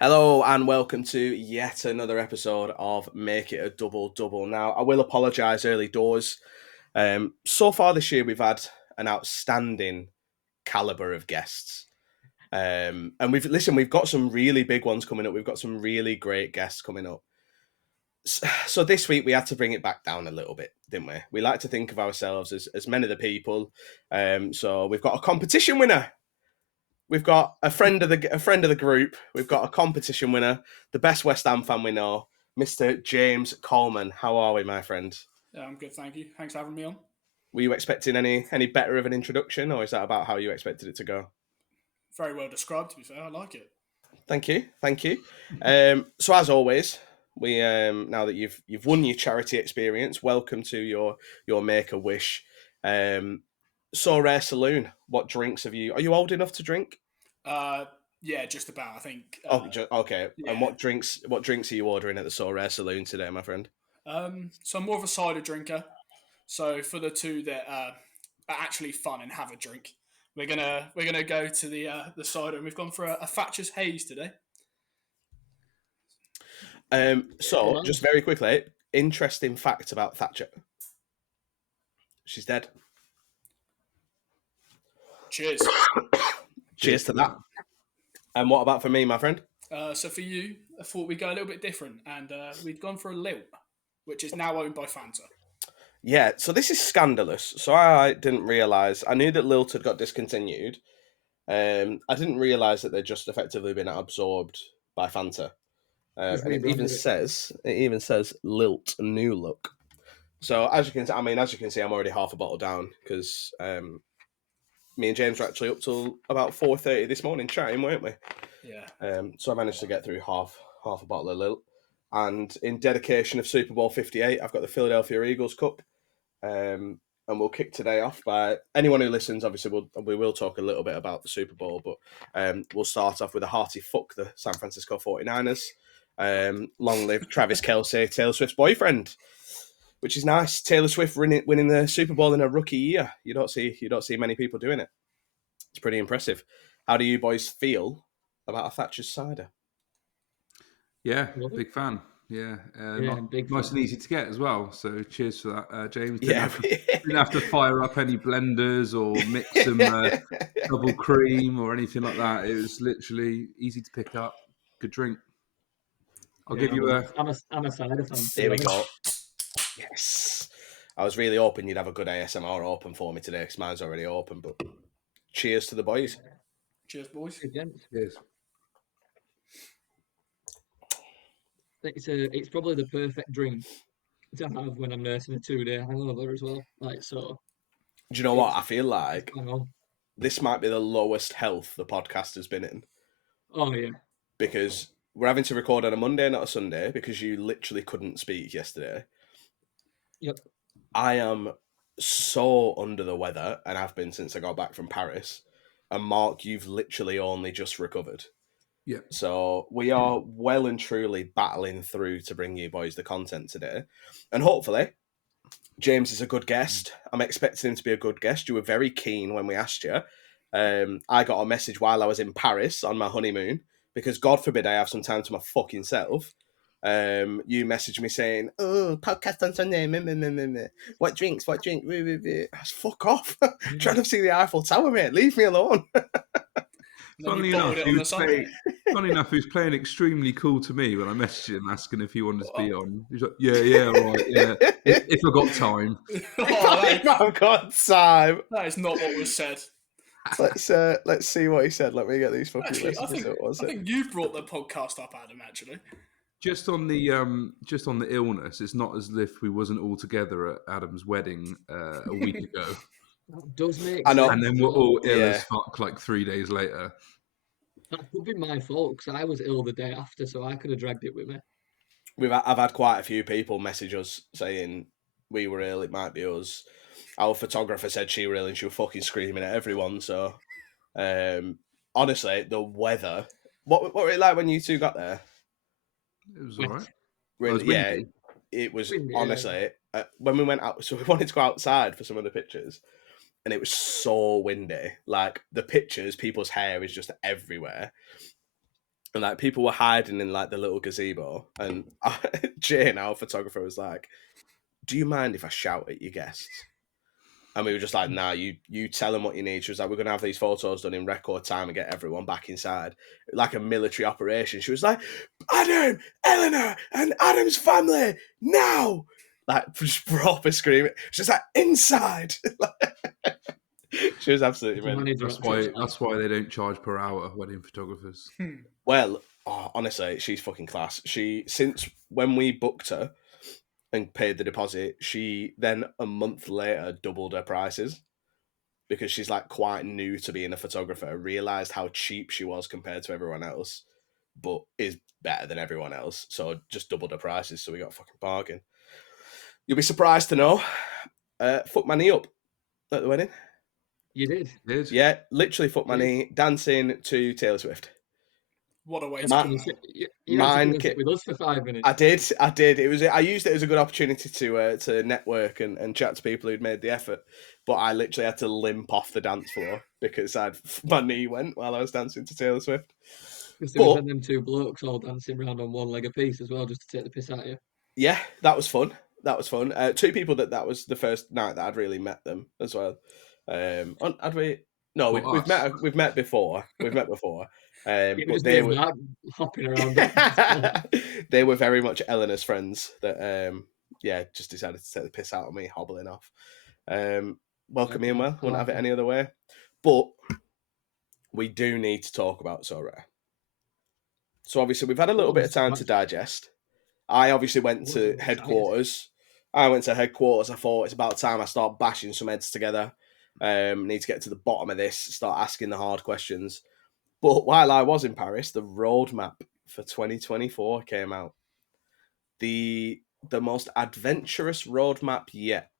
Hello and welcome to yet another episode of Make It a Double Double. Now, I will apologise early doors. So far this year, we've had an outstanding calibre of guests. And we've got some really big ones coming up. We've got some really great guests coming up. So this week we had to bring it back down a little bit, didn't we? We like to think of ourselves as men of the people. So we've got a competition winner. We've got a friend of the group. We've got a competition winner, the best West Ham fan we know, Mr. James Coleman. How are we, my friend? Yeah, I'm good, thank you. Thanks for having me on. Were you expecting any better of an introduction, or is that about how you expected it to go? Very well described, to be fair. I like it. Thank you. So as always, we now that you've won your charity experience, welcome to your Make a Wish. Sorare Saloon. What drinks have you? Are you old enough to drink? Yeah, just about. I think. Okay. And Yeah. what drinks are you ordering at the Sorare Saloon today, my friend? So I'm more of a cider drinker. So for the two that are actually fun and have a drink, we're gonna go to the cider, and we've gone for a Thatcher's Haze today. So just very quickly, interesting fact about Thatcher. She's dead. Cheers. Cheers to that. And what about for me, my friend? So for you, I thought we'd go a little bit different, and we'd gone for a Lilt, which is now owned by Fanta. Yeah, so this is scandalous. So I didn't realise. I knew that Lilt had got discontinued. I didn't realise that they'd just effectively been absorbed by Fanta. And it even says Lilt New Look. So as you can see, I'm already half a bottle down because me and James were actually up till about 4:30 this morning chatting, weren't we? Yeah. So I managed to get through half a bottle of Lilt. And in dedication of Super Bowl 58, I've got the Philadelphia Eagles Cup. And we'll kick today off by anyone who listens. Obviously, we will talk a little bit about the Super Bowl, but we'll start off with a hearty fuck the San Francisco 49ers. Long live Travis Kelce, Taylor Swift's boyfriend, which is nice. Taylor Swift winning the Super Bowl in a rookie year. You don't see many people doing it. It's pretty impressive. How do you boys feel about a Thatcher's cider? Yeah, big fan. Yeah, big nice fan. and easy to get as well. So cheers for that, James. Yeah. Didn't have to fire up any blenders or mix some double cream or anything like that. It was literally easy to pick up. Good drink. I'll give you a. I'm a cider fan. Here we go. Yes. I was really hoping you'd have a good ASMR open for me today because mine's already open. But cheers to the boys. Cheers, boys. Cheers. It's probably the perfect drink to have when I'm nursing a 2-day hangover as well. Do you know what? I feel like hang on. This might be the lowest health the podcast has been in. Oh yeah. Because we're having to record on a Monday, not a Sunday, because you literally couldn't speak yesterday. Yep. I am so under the weather, and I've been since I got back from Paris. And Mark, you've literally only just recovered. Yeah. So we are well and truly battling through to bring you boys the content today. And hopefully, James is a good guest. I'm expecting him to be a good guest. You were very keen when we asked you. I got a message while I was in Paris on my honeymoon, because God forbid I have some time to my fucking self. You messaged me saying, "Oh, podcast on Sunday. What drinks? What drink? Fuck off! Trying to see the Eiffel Tower, mate. Leave me alone." Funny enough, he was playing extremely cool to me when I messaged him asking if he wanted to be on. He's like, yeah, all right, yeah. If I got time. I've got time. That is not what was said. Let's see what he said. Let me get these fucking messages. I think you brought the podcast up, Adam. Actually, just on the illness, it's not as if we wasn't all together at Adam's wedding a week ago. That does make I know. sense. And then we're all ill as fuck like 3 days later. That could be my fault because I was ill the day after, so I could have dragged it with me. I've had quite a few people message us saying we were ill. It might be us. Our photographer said she were ill and she was fucking screaming at everyone. So, honestly, the weather. What were it like when you two got there? It was all right. Really, it was windy, honestly. When we went out, so we wanted to go outside for some of the pictures, and it was so windy. Like the pictures, people's hair is just everywhere. and like people were hiding in like the little gazebo, and Jane, our photographer, was like, "Do you mind if I shout at your guests?" And we were just like, "Nah, you tell them what you need." She was like, "We're gonna have these photos done in record time and get everyone back inside, like a military operation." She was like, "Adam, Eleanor, and Adam's family now!" Like just proper screaming. She's like, "Inside!" She was absolutely The brilliant. manager That's actually why they don't charge per hour, wedding photographers. Well, honestly, she's fucking class. She, since when we booked her and paid the deposit, she then a month later doubled her prices because she's like quite new to being a photographer. Realized how cheap she was compared to everyone else, but is better than everyone else. So just doubled her prices. So we got a fucking bargain. You'll be surprised to know, fucked my knee up at the wedding. You did. Did? Yeah, literally fucked my Yes. knee dancing to Taylor Swift. What a way to Ma- go. You had to Mine come and sit with us for 5 minutes. I did. It was. I used it as a good opportunity to network and chat to people who'd made the effort. But I literally had to limp off the dance floor because my knee went while I was dancing to Taylor Swift. Because there was But them two blokes all dancing around on one leg apiece as well, just to take the piss out of you. yeah, that was fun. That was fun. Two people that was the first night that I'd really met them as well. Had we? No, Well, we've us. met before. We've met before. Yeah, But just they doing were that, hopping around. dancing. they were very much Eleanor's friends that yeah, just decided to take the piss out of me hobbling off. Welcome in, well, wouldn't have it any other way. But we do need to talk about Sorare. So obviously we've had a little bit of time to digest. I obviously went to headquarters. I thought it's about time I start bashing some heads together. Need to get to the bottom of this, start asking the hard questions. But while I was in Paris, the roadmap for 2024 came out. The most adventurous roadmap yet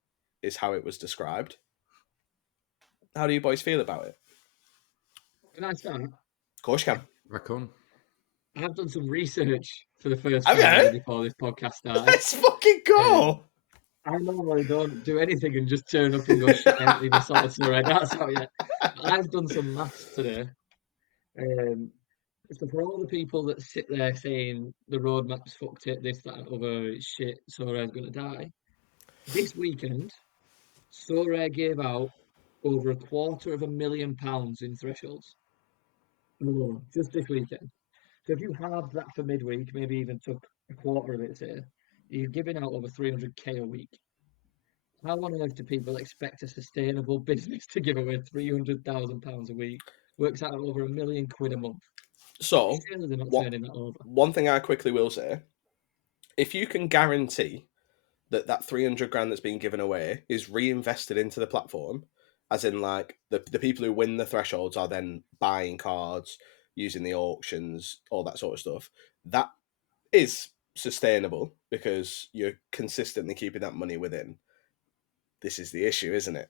is how it was described. How do you boys feel about it? Can I start? Of course you can. Back on. I've done some research for the first Have time you? ever before this podcast started. Let's fucking go. I normally don't do anything and just turn up and go shit empty my sort of Sorare. That's how yet. I've done some maths today. So for all the people that sit there saying the roadmap's fucked it, this, that, and other, it's shit, Sorare's going to die. This weekend, Sorare gave out over £250,000 in thresholds. Oh, just this weekend. So if you halved that for midweek, maybe even took a quarter of it, say, you're giving out over 300k a week. How on earth do people expect a sustainable business to give away £300,000 a week? Works out at over £1 million a month. So, Surely they're not what, turning that over. one thing I quickly will say, if you can guarantee that 300 grand that's being given away is reinvested into the platform, as in like the people who win the thresholds are then buying cards, using the auctions, all that sort of stuff, that is sustainable because you're consistently keeping that money within. This is the issue, isn't it?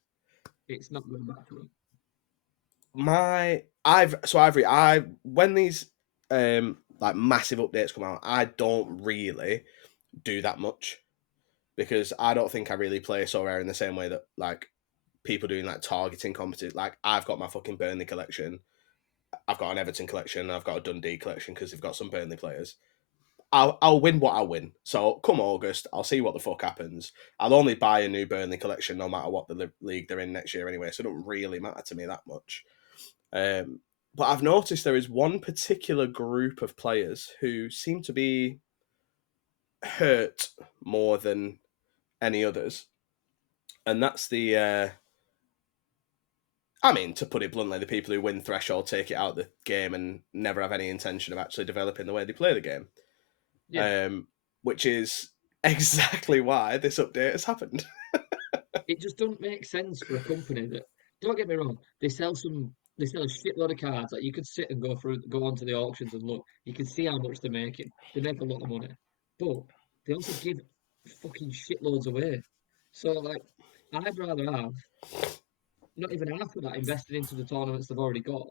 It's not going back to them. I when these like massive updates come out, I don't really do that much because I don't think I really play Sorare in the same way that like people doing like targeting competition. Like I've got my fucking Burnley collection, I've got an Everton collection, I've got a Dundee collection because they've got some Burnley players. I'll win what I win. So come August, I'll see what the fuck happens. I'll only buy a new Burnley collection no matter what the league they're in next year anyway. So it don't really matter to me that much. But I've noticed there is one particular group of players who seem to be hurt more than any others, and that's the. I mean, to put it bluntly, the people who win threshold take it out of the game and never have any intention of actually developing the way they play the game. Yeah. Which is exactly why this update has happened. It just doesn't make sense for a company that, don't get me wrong, they sell a shitload of cards. Like you could sit and go onto the auctions and look. You can see how much they're making. They make a lot of money, but they also give fucking shitloads away. So like, I'd rather have not even half of that invested into the tournaments they've already got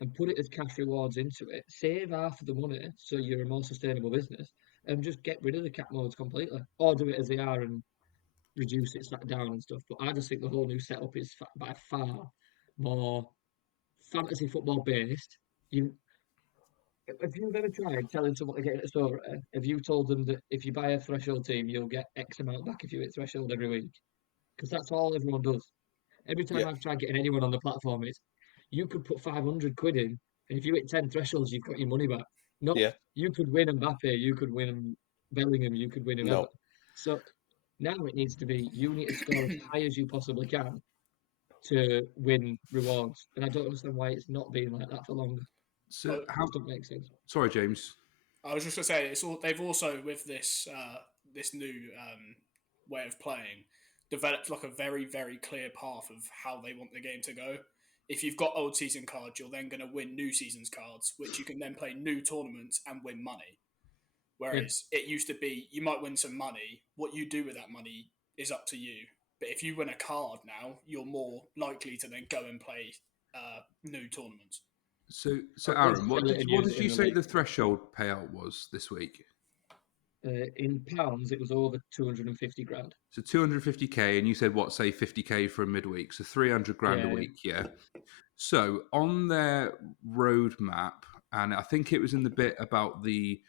and put it as cash rewards into it. Save half of the money so you're a more sustainable business, and just get rid of the cap modes completely, or do it as they are and reduce it down and stuff. But I just think the whole new setup is by far more fantasy football based. Have you ever tried telling someone to get in a store? Have you told them that if you buy a threshold team, you'll get X amount back if you hit threshold every week? Because that's all everyone does. Every time Yeah, I've tried getting anyone on the platform, it's you could put 500 quid in, and if you hit 10 thresholds, you've got your money back. Not yeah, you could win Mbappe, you could win Bellingham, you could win whoever. no. So now it needs to be you need to score as high as you possibly can to win rewards. And I don't understand why it's not been like that for longer. So Oh, It how? just don't make sense. Sorry, James. I was just gonna say they've also with this new way of playing developed like a very clear path of how they want the game to go. If you've got old season cards, you're then going to win new seasons cards, which you can then play new tournaments and win money. Yeah, Whereas it used to be you might win some money. What you do with that money is up to you. But if you win a card now, you're more likely to then go and play new tournaments. So or at least Aaron, what sell it did and what use did it in you the say league. the threshold payout was this week? In pounds, it was over 250 grand. So 250k, and you said what? Say 50k for a midweek, so 300 grand a Yeah, week. Yeah. So on their roadmap, and I think it was in the bit about the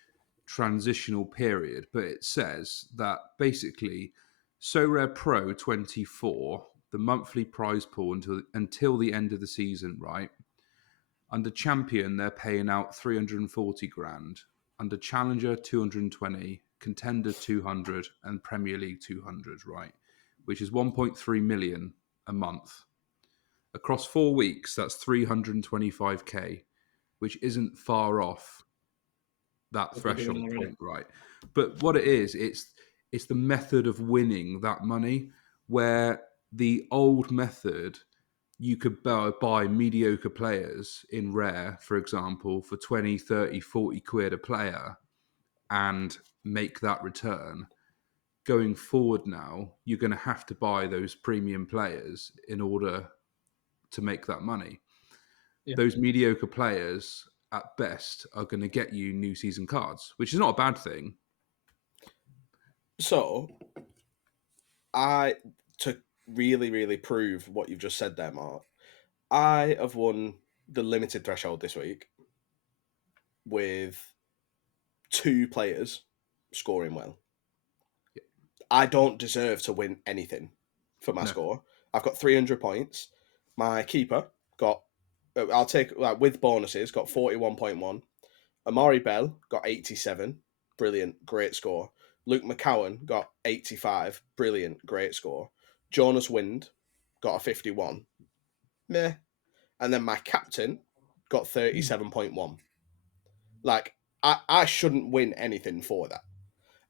transitional period, but it says that basically Sorare Pro 24, the monthly prize pool until the end of the season, right? Under Champion, they're paying out 340 grand. Under Challenger, 220, Contender, 200, and Premier League, 200, right? Which is 1.3 million a month. Across 4 weeks, that's 325k, which isn't far off that what they're doing threshold already. point, right? But what it is, it's the method of winning that money, where the old method you could buy mediocre players in rare, for example, for 20, 30, 40 quid a player and make that return. Going forward now, you're going to have to buy those premium players in order to make that money. Yeah, Those mediocre players at best are going to get you new season cards, which is not a bad thing. So, to really prove what you've just said there, Mark, I have won the limited threshold this week with 2 players scoring well. I don't deserve to win anything for my No. score. I've got 300 points. My keeper got, I'll take, like, with bonuses, got 41.1. Amari Bell got 87. Brilliant. Great score. Luke McCowan got 85. Brilliant. Great score. Jonas Wind got a 51. Meh. And then my captain got 37.1. Like, I shouldn't win anything for that.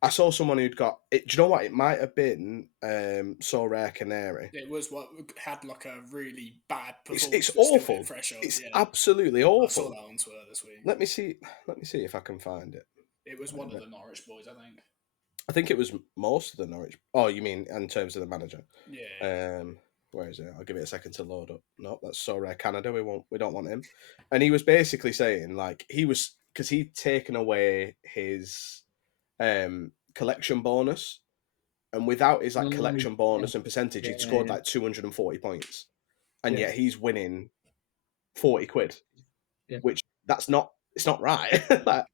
I saw someone who'd got it. Do you know what? It might have been Sorare Canary. It was what had like a really bad It's performance, but still hit awful. thresholds. It's Yeah, absolutely I saw awful. that on Twitter this week. Let me see. Let me see if I can find it. It was one of the Norwich boys, I think. I think it was most of the Norwich. Oh, you mean in terms of the manager? Yeah, Where is it? I'll give it a second to load up. No, that's Sorare Canada. We don't want him. And he was basically saying, like, he was, because he'd taken away his collection bonus, and without his like no, collection bonus and percentage, he'd scored yeah, like 240 points, and yeah, yet he's winning 40 quid, yeah. which it's not right. Like,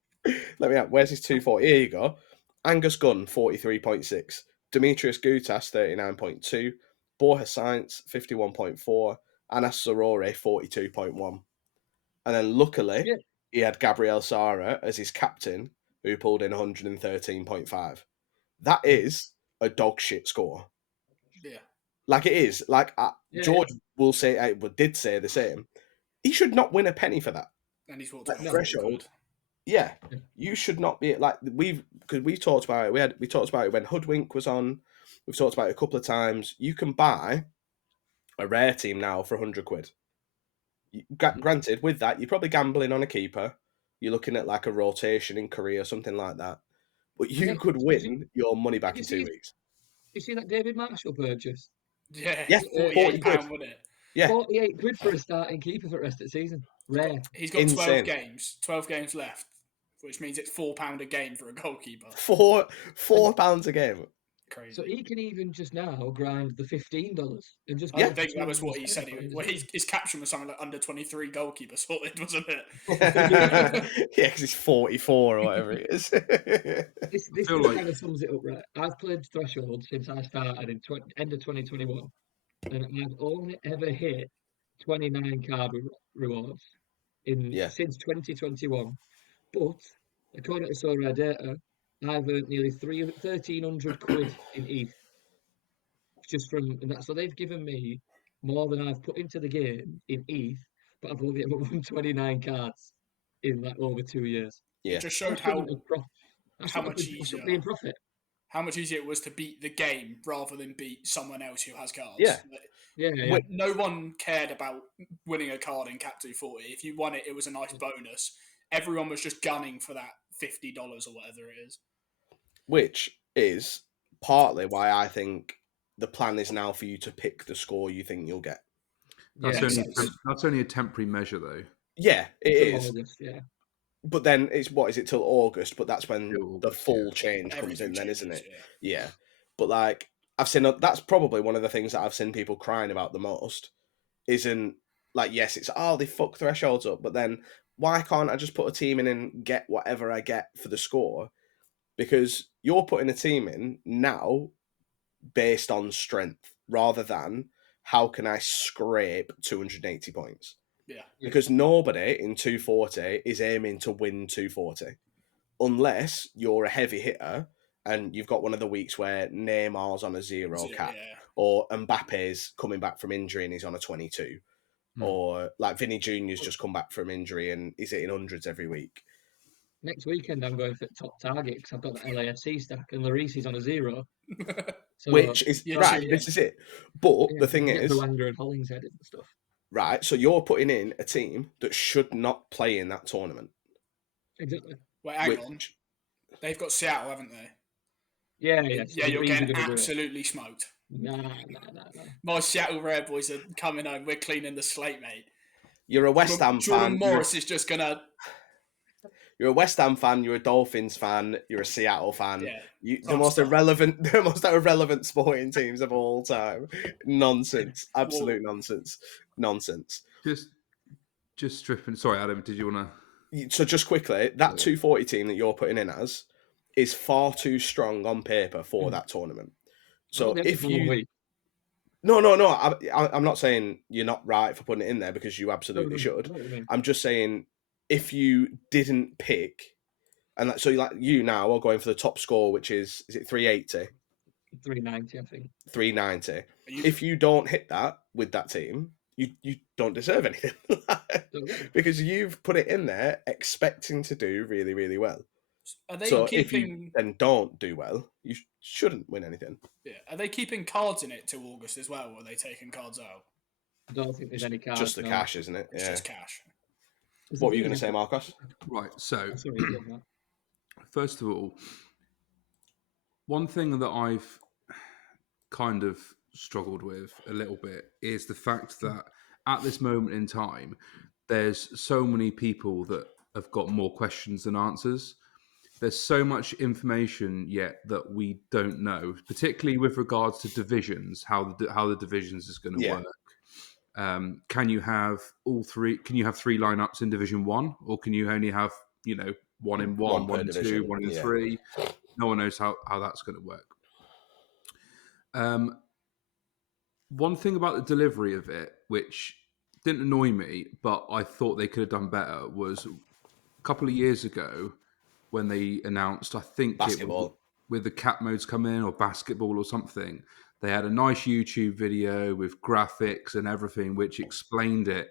let me out. Where's his 240? Here you go. Angus Gunn 43.6, Demetrius Gutas 39.2, Borja Sainz 51.4, Anas Sorore 42.1, and then luckily Yeah, he had Gabriel Sara as his captain, who pulled in 113.5. That is a dog shit score. yeah, Like, it is. Like, yeah. George will say, did say the same. He should not win a penny for that. and he's walked That away with No, 40 threshold. quid. Yeah, yeah, you should not be like because we've talked about it. We talked about it when Hoodwink was on. We've talked about it a couple of times. You can buy a rare team now for 100 quid. Granted, with that, you're probably gambling on a keeper. You're looking at like a rotation in Korea, something like that. But yeah. you could win your money back Did you in 2 see? weeks. You see that David Marshall purchase? Yeah, Yeah, 40 £48, quid. wasn't it? Yeah, 48 quid for a starting keeper for the rest of the season. Rare. He's got 12 insane. games, 12 games left, which means it's £4 a game for a goalkeeper. Four And pounds a game. Crazy. So he can even just now grind the $15 and just. I Yeah. think that was what he said. His caption was something like under 23 goalkeeper sorted, wasn't it? Yeah, because it's 44 or whatever it is. This feel just like- kind of sums it up, right? I've played Threshold since I started in end of 2021, and I've only ever hit 29 card rewards Yeah. since 2021. But according to Sorare data, I've earned nearly 1,300 quid in ETH just from that. So they've given me more than I've put into the game in ETH, but I've only ever won 29 cards in like over 2 years. Yeah. It just I showed shouldn't have I how shouldn't much have been, I easier should be in profit. how much easier it was to beat the game rather than beat someone else who has cards. Yeah. Yeah. No one cared about winning a card in Cap 240. If you won it, it was a nice bonus. Everyone was just gunning for that $50 or whatever it is. Which is partly why I think the plan is now for you to pick the score you think you'll get. That's Yeah, only a temporary measure, though. Yeah, it Until is. August, yeah. But then it's what is it till August? But that's when Till the August, full yeah. change comes Everything in, then, changes, isn't it? yeah. Yeah. But like I've seen, that's probably one of the things that I've seen people crying about the most. Isn't like, yes, it's they fuck thresholds up, but then why can't I just put a team in and get whatever I get for the score? Because you're putting a team in now based on strength rather than how can I scrape 280 points. Yeah. Because nobody in 240 is aiming to win 240 unless you're a heavy hitter and you've got one of the weeks where Neymar's on a zero cap Yeah. or Mbappe's coming back from injury and he's on a 22 or like Vinny Jr.'s just come back from injury and he's hitting hundreds every week. Next weekend, I'm going for top target because I've got the LAFC stack and Lloris is on a 0. So, Which is Yeah, right, yeah. this is it. But yeah, the thing get is, Belanga and Hollingshead and stuff. right, so you're putting in a team that should not play in that tournament. Exactly. Wait, hang on. They've got Seattle, haven't they? Yeah. Yeah, So you're easy getting gonna do it. absolutely smoked. Nah. My Seattle Rare boys are coming home. We're cleaning the slate, mate. You're a West Ham Jordan fan. Morris is just gonna. You're a West Ham fan. You're a Dolphins fan. You're a Seattle fan. Yeah. The most irrelevant sporting teams of all time. Nonsense. Absolute nonsense. Just stripping. Sorry, Adam. Did you want to? So just quickly, that 240 team that you're putting in as is far too strong on paper for that tournament. So if you No, I'm not saying you're not right for putting it in there because you absolutely should. I'm just saying if you didn't pick, and so you now are going for the top score, which is it 380? 390, I think. 390. If you don't hit that with that team, you don't deserve anything because you've put it in there expecting to do really, really well. Are they So keeping... if you then don't do well, you shouldn't win anything. Yeah. Are they keeping cards in it till August as well, or are they taking cards out? I don't think there's any cards. Just the cash, isn't it? It's just cash. What were you going to say, Marcos? Right. So, sorry, first of all, one thing that I've kind of struggled with a little bit is the fact that at this moment in time, there's so many people that have got more questions than answers. There's so much information yet that we don't know, particularly with regards to divisions, how the divisions is going to work. Can you have all three? Can you have 3 lineups in Division 1, or can you only have 1 in 1, 1 in 2, 1 in 3? No one knows how that's going to work. One thing about the delivery of it, which didn't annoy me, but I thought they could have done better, was a couple of years ago when they announced, I think basketball. It was with the cap modes come in, or basketball or something. They had a nice YouTube video with graphics and everything, which explained it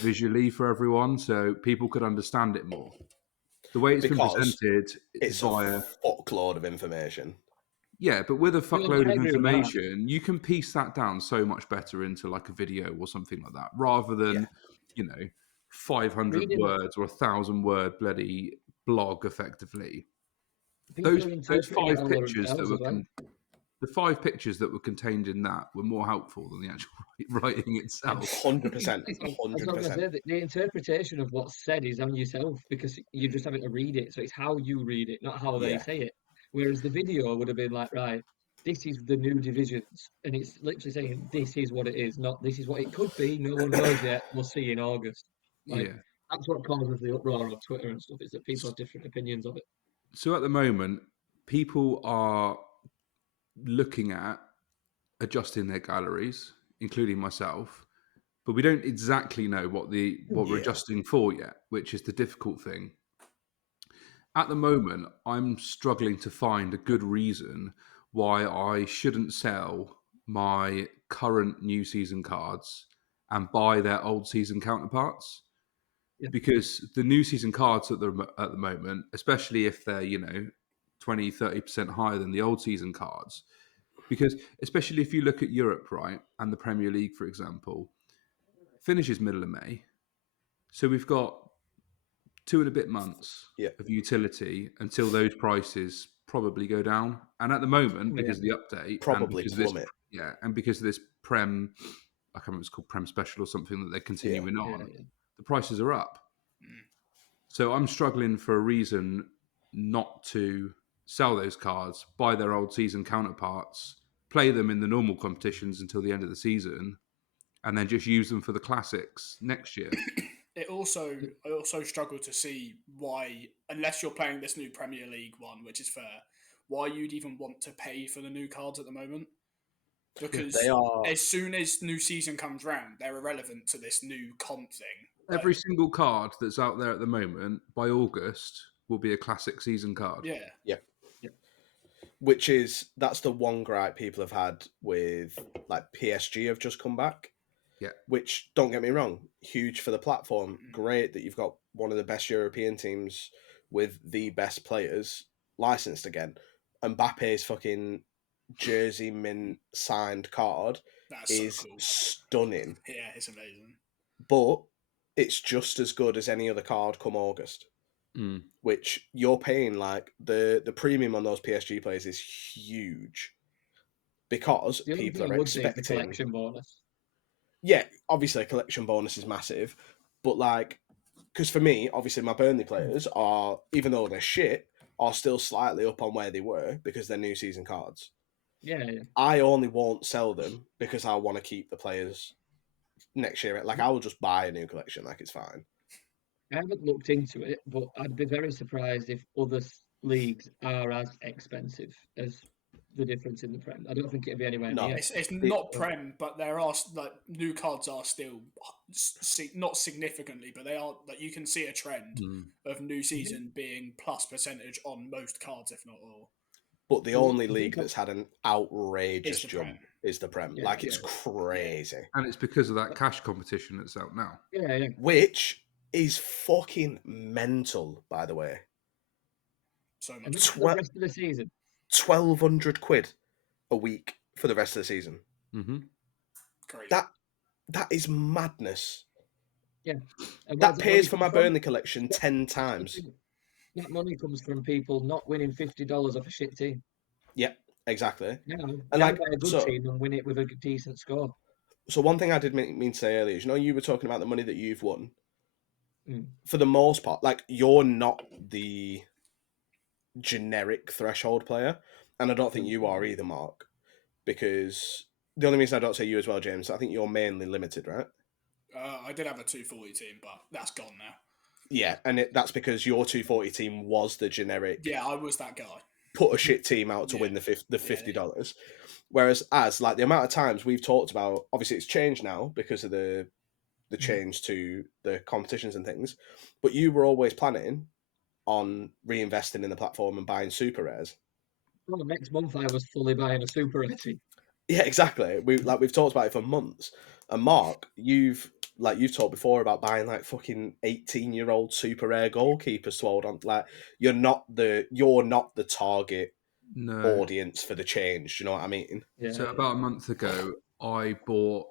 visually for everyone, so people could understand it more. The way it's been presented, it's via a fuckload of information. Yeah, but with a fuckload of information, you can piece that down so much better into like a video or something like that, rather than 500 words or 1,000 word bloody blog. Effectively, those 5 pictures that the 5 pictures that were contained in that were more helpful than the actual writing itself. 100%. 100%. The interpretation of what's said is on yourself because you're just having to read it. So it's how you read it, not how they say it. Whereas the video would have been like, right, this is the new divisions, and it's literally saying this is what it is, not this is what it could be. No one knows yet. We'll see in August. Like Yeah. that's what causes the uproar on Twitter and stuff. Is that people have different opinions of it. So at the moment, people are looking at adjusting their galleries, including myself, but we don't exactly know what we're Yeah. adjusting for yet, which is the difficult thing. At the moment, I'm struggling to find a good reason why I shouldn't sell my current new season cards and buy their old season counterparts. Yeah. Because the new season cards at the moment, especially if they're 20, 30% higher than the old season cards, because especially if you look at Europe, right, and the Premier League, for example, finishes middle of May, so we've got 2 and a bit months Yeah. of utility until those prices probably go down. And at the moment, Oh, because of the update Probably and because plummet. of this Prem, I can't remember, it's called Prem Special or something that they're continuing yeah, on, yeah. the prices are up. Mm. So I'm struggling for a reason not to sell those cards, buy their old season counterparts, play them in the normal competitions until the end of the season, and then just use them for the classics next year. I also struggle to see why, unless you're playing this new Premier League one, which is fair, why you'd even want to pay for the new cards at the moment. Because They are. as soon as new season comes round, they're irrelevant to this new comp thing. Every single card that's out there at the moment by August will be a classic season card. Yeah. Yeah. Yeah. That's the one gripe people have had with like PSG have just come back. Yeah. Which, don't get me wrong, huge for the platform. Great that you've got one of the best European teams with the best players licensed again. Mbappe's fucking jersey mint signed card That's is so cool. stunning. Yeah, it's amazing. But it's just as good as any other card come August. Mm. Which you're paying like the premium on those PSG players is huge. Because The only people thing I are would say is the expecting. collection bonus. Yeah, obviously a collection bonus is massive, but like, because for me, obviously my Burnley players are, even though they're shit, are still slightly up on where they were because they're new season cards. Yeah, yeah. I only won't sell them because I want to keep the players next year. Like I will just buy a new collection, like it's fine. I haven't looked into it, but I'd be very surprised if other leagues are as expensive as the difference in the Prem. I don't think it'd be anywhere No. near. It's The- not Prem, but there are like new cards are still not significantly, but they are like you can see a trend Mm. of new season being plus percentage on most cards, if not all. But the Well, only I league think that's had an outrageous It's the jump Prem. is the Prem. Yeah, Like it's yeah. crazy. And it's because of that cash competition that's out now. Yeah, yeah. Which is fucking mental, by the way. So And much. that's for the rest of the season. 1,200 quid a week for the rest of the season. Mm-hmm. Crazy. That is madness. Yeah. And That where's that pays money for come my from? Burnley collection 10 times. That money comes from people not winning $50 off a shit team. Yep, exactly. No, And they like, buy a good team and win it with a decent score. so one thing I did mean to say earlier is, you were talking about the money that you've won. Mm. For the most part, like you're not the generic threshold player, and I don't think you are either, Mark. Because the only reason I don't say you as well, James, I think you're mainly limited, right? I did have a 240 team, but that's gone now. Yeah, and that's because your 240 team was the generic. Yeah, I was that guy. Put a shit team out to win the $50. Whereas, like the amount of times we've talked about, obviously it's changed now because of the change to the competitions and things, but you were always planning on reinvesting in the platform and buying super rares. Well, next month I was fully buying a super rare team. Yeah, exactly. We've talked about it for months. And Mark, you've talked before about buying like fucking 18-year-old super rare goalkeepers to hold on. Like you're not the target audience for the change. You know what I mean? Yeah. So about a month ago, I bought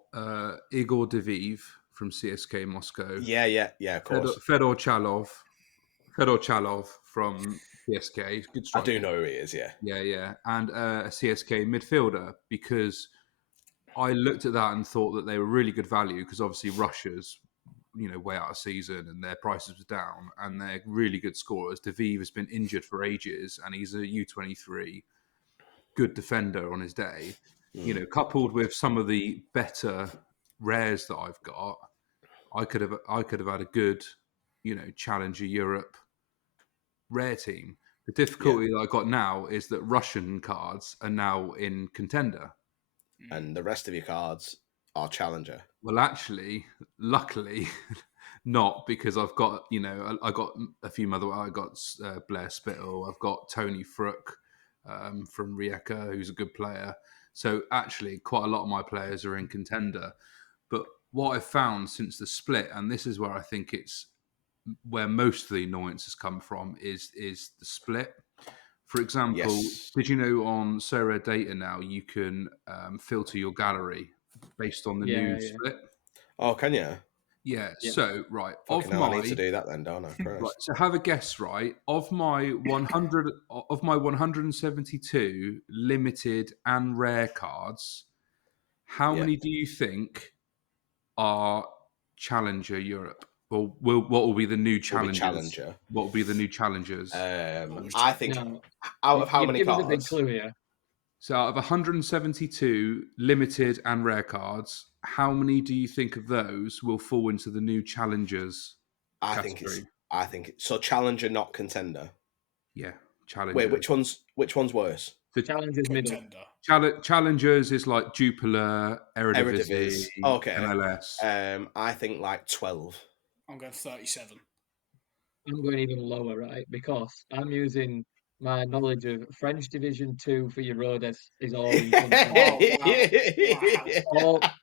Igor Diviv from CSK Moscow. Yeah, of course. Fedor Chalov from CSK. Good I striker. do know who he is, yeah. Yeah. And a CSK midfielder, because I looked at that and thought that they were really good value because obviously Russia's, way out of season and their prices were down and they're really good scorers. Diviv has been injured for ages and he's a U23. good defender on his day, you Mm. know, coupled with some of the better rares that I've got, I could have had a good, you know, Challenger Europe rare team. The difficulty that I got now is that Russian cards are now in contender. And the rest of your cards are challenger. Well, actually, luckily, not, because I've got, you know, I got a few other. I got Blair Spittle. I've got Tony Fruck from Rijeka, who's a good player. So actually, quite a lot of my players are in contender. But what I've found since the split, and this is where I think it's where most of the annoyance has come from, is the split. For example, Yes. did you know on Sorare data now you can filter your gallery based on the new Yeah. split? Oh, can you? Yeah. Yeah. So right, Fucking hell, I need to do that then, don't I? right. Christ. So have a guess. Right, of my 172 limited and rare cards, how Yeah. many do you think are Challenger Europe? Or what will be the new Will be challengers? challenger. What will be the new challengers? I think Now, out of how you've many given us a big cards? clue here. So out of 172 limited and rare cards, how many do you think of those will fall into the new challengers category? I think it's so challenger, not contender. Yeah, challenger. Wait, which one's worse? The Challenger's middle. Contender. challengers is like Jupiler, Eredivisie, Eredivisie. Okay. MLS. I think like 12. I'm going 37. I'm going even lower, right? Because I'm using my knowledge of French Division 2 for your Rhodes is all in contender.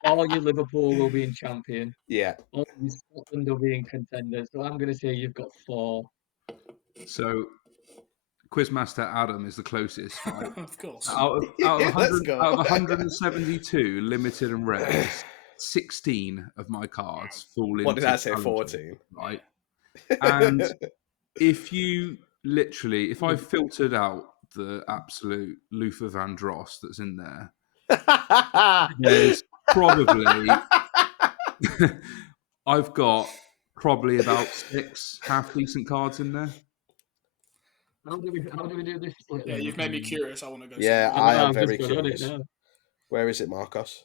All your Liverpool will be in champion. Yeah. All your Scotland will be in contender. So I'm going to say you've got 4. So Quizmaster Adam is the closest, right? Of course. Out of Let's 100, go. out of 172 limited and rares, 16 of my cards fall into What did I say? Challenger, 14. right? And if I filtered out the absolute Luther Vandross that's in there, there's probably I've got probably about 6 half decent cards in there. How do we do this split? Yeah, then? you've made me curious. I want to go. Yeah, see I am I'm very just good on it curious. now. Where is it, Marcos?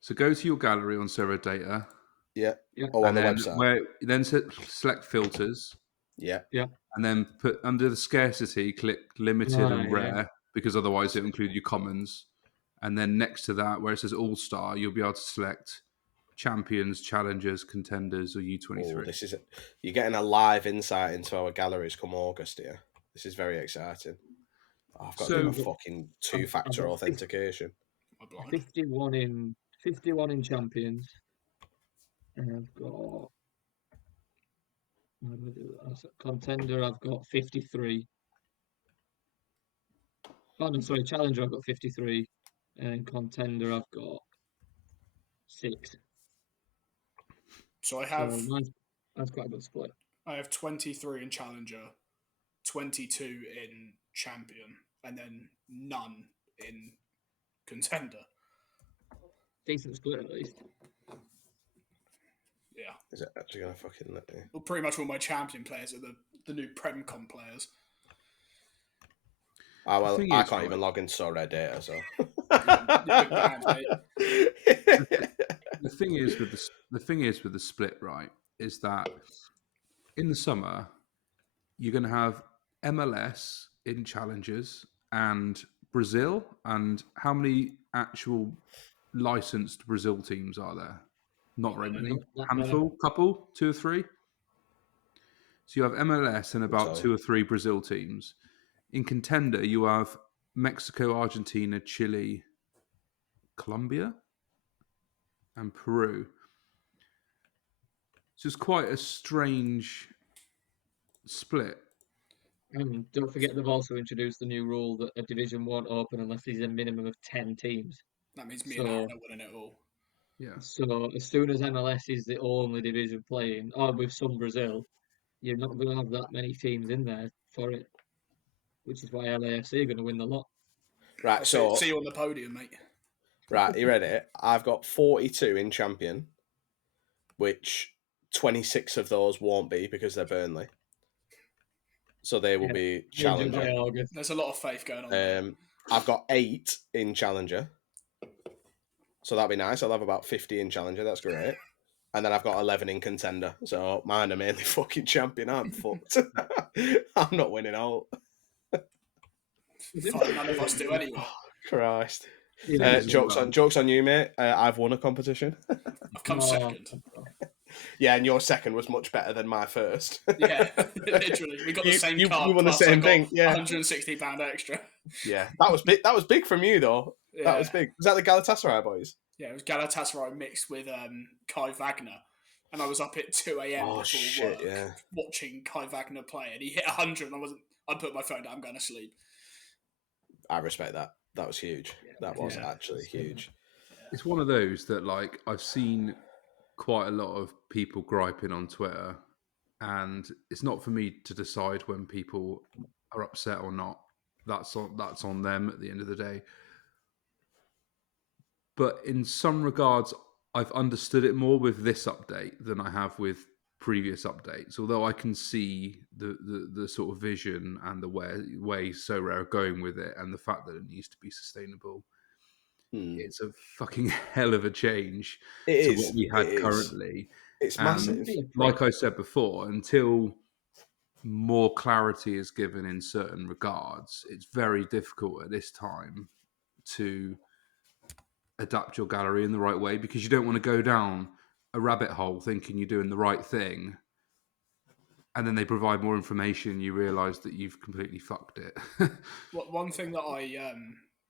So go to your gallery on Sorare Data, Yeah. Yeah. Oh, on and the then website. select filters, Yeah. and then put under the scarcity, click limited and Yeah. rare, because otherwise it'll include your commons. And then next to that, where it says All Star, you'll be able to select champions, challengers, contenders, or U23. Oh, this is you're getting a live insight into our galleries come August here. This is very exciting. Oh, I've got to do my So- fucking two-factor got authentication. I'm blind. 51 in champions. And I've got what do I do? Contender, I've got 53. Oh no, sorry, challenger I've got 53. And contender I've got 6. So I So have mine's quite a good split. 23 in challenger, 22 in champion, and then none in contender. Decent split at least. Yeah. Is it actually going to fucking let me? Well, pretty much all my champion players are the new Premcom players. Oh, well, thing I is, can't right- even log into Sorare data, so. You've been banned, mate. The thing is with the split, right, is that in the summer you're going to have MLS in challengers and Brazil. And how many actual licensed Brazil teams are there? Not very many. Not that many. Handful, couple, 2 or 3. So you have MLS and about So- 2 or 3 Brazil teams. In contender, you have Mexico, Argentina, Chile, Colombia, and Peru. So it's quite a strange split. And don't forget they've also introduced the new rule that a division won't open unless there's a minimum of 10 teams. That means me So- and Aaron are winning it all. Yeah. So as soon as MLS is the only division playing, or with some Brazil, you're not going to have that many teams in there for it. Which is why LAFC are going to win the lot. Right, so. See you on the podium, mate. Right, you ready? I've got 42 in champion, which 26 of those won't be because they're Burnley. So they will Yeah. be July, challenger. August. There's a lot of faith going on there. I've got 8 in Challenger. So that'd be nice. I'll have about 50 in Challenger. That's great. And then I've got 11 in Contender. So mine are mainly fucking champion. I'm fucked. I'm not winning out. Fine, none of us do anyway. Christ. Yeah. Jokes on you, mate. I've won a competition. I've come second. Yeah, and your second was much better than my first. Yeah, literally. We got the same card. You won the plus I same got thing. Yeah, £160 extra. yeah. That was big. That was big from you, though. Yeah. That was big. Was that the Galatasaray boys? Yeah, it was Galatasaray mixed with Kai Wagner. And I was up at 2 a.m. before work watching Kai Wagner play, and he hit 100, and I put my phone down, I'm going to sleep. I respect that. That was huge. That was actually huge. It's one of those that, like, I've seen quite a lot of people griping on Twitter, and it's not for me to decide when people are upset or not. That's on them at the end of the day. But in some regards, I've understood it more with this update than I have with previous updates. Although I can see the sort of vision and the way Sorare are going with it, and the fact that it needs to be sustainable. It's a fucking hell of a change to what we had currently. It's massive. Like I said before, until more clarity is given in certain regards, it's very difficult at this time to adapt your gallery in the right way, because you don't want to go down a rabbit hole thinking you're doing the right thing, and then they provide more information, you realise that you've completely fucked it. One thing that I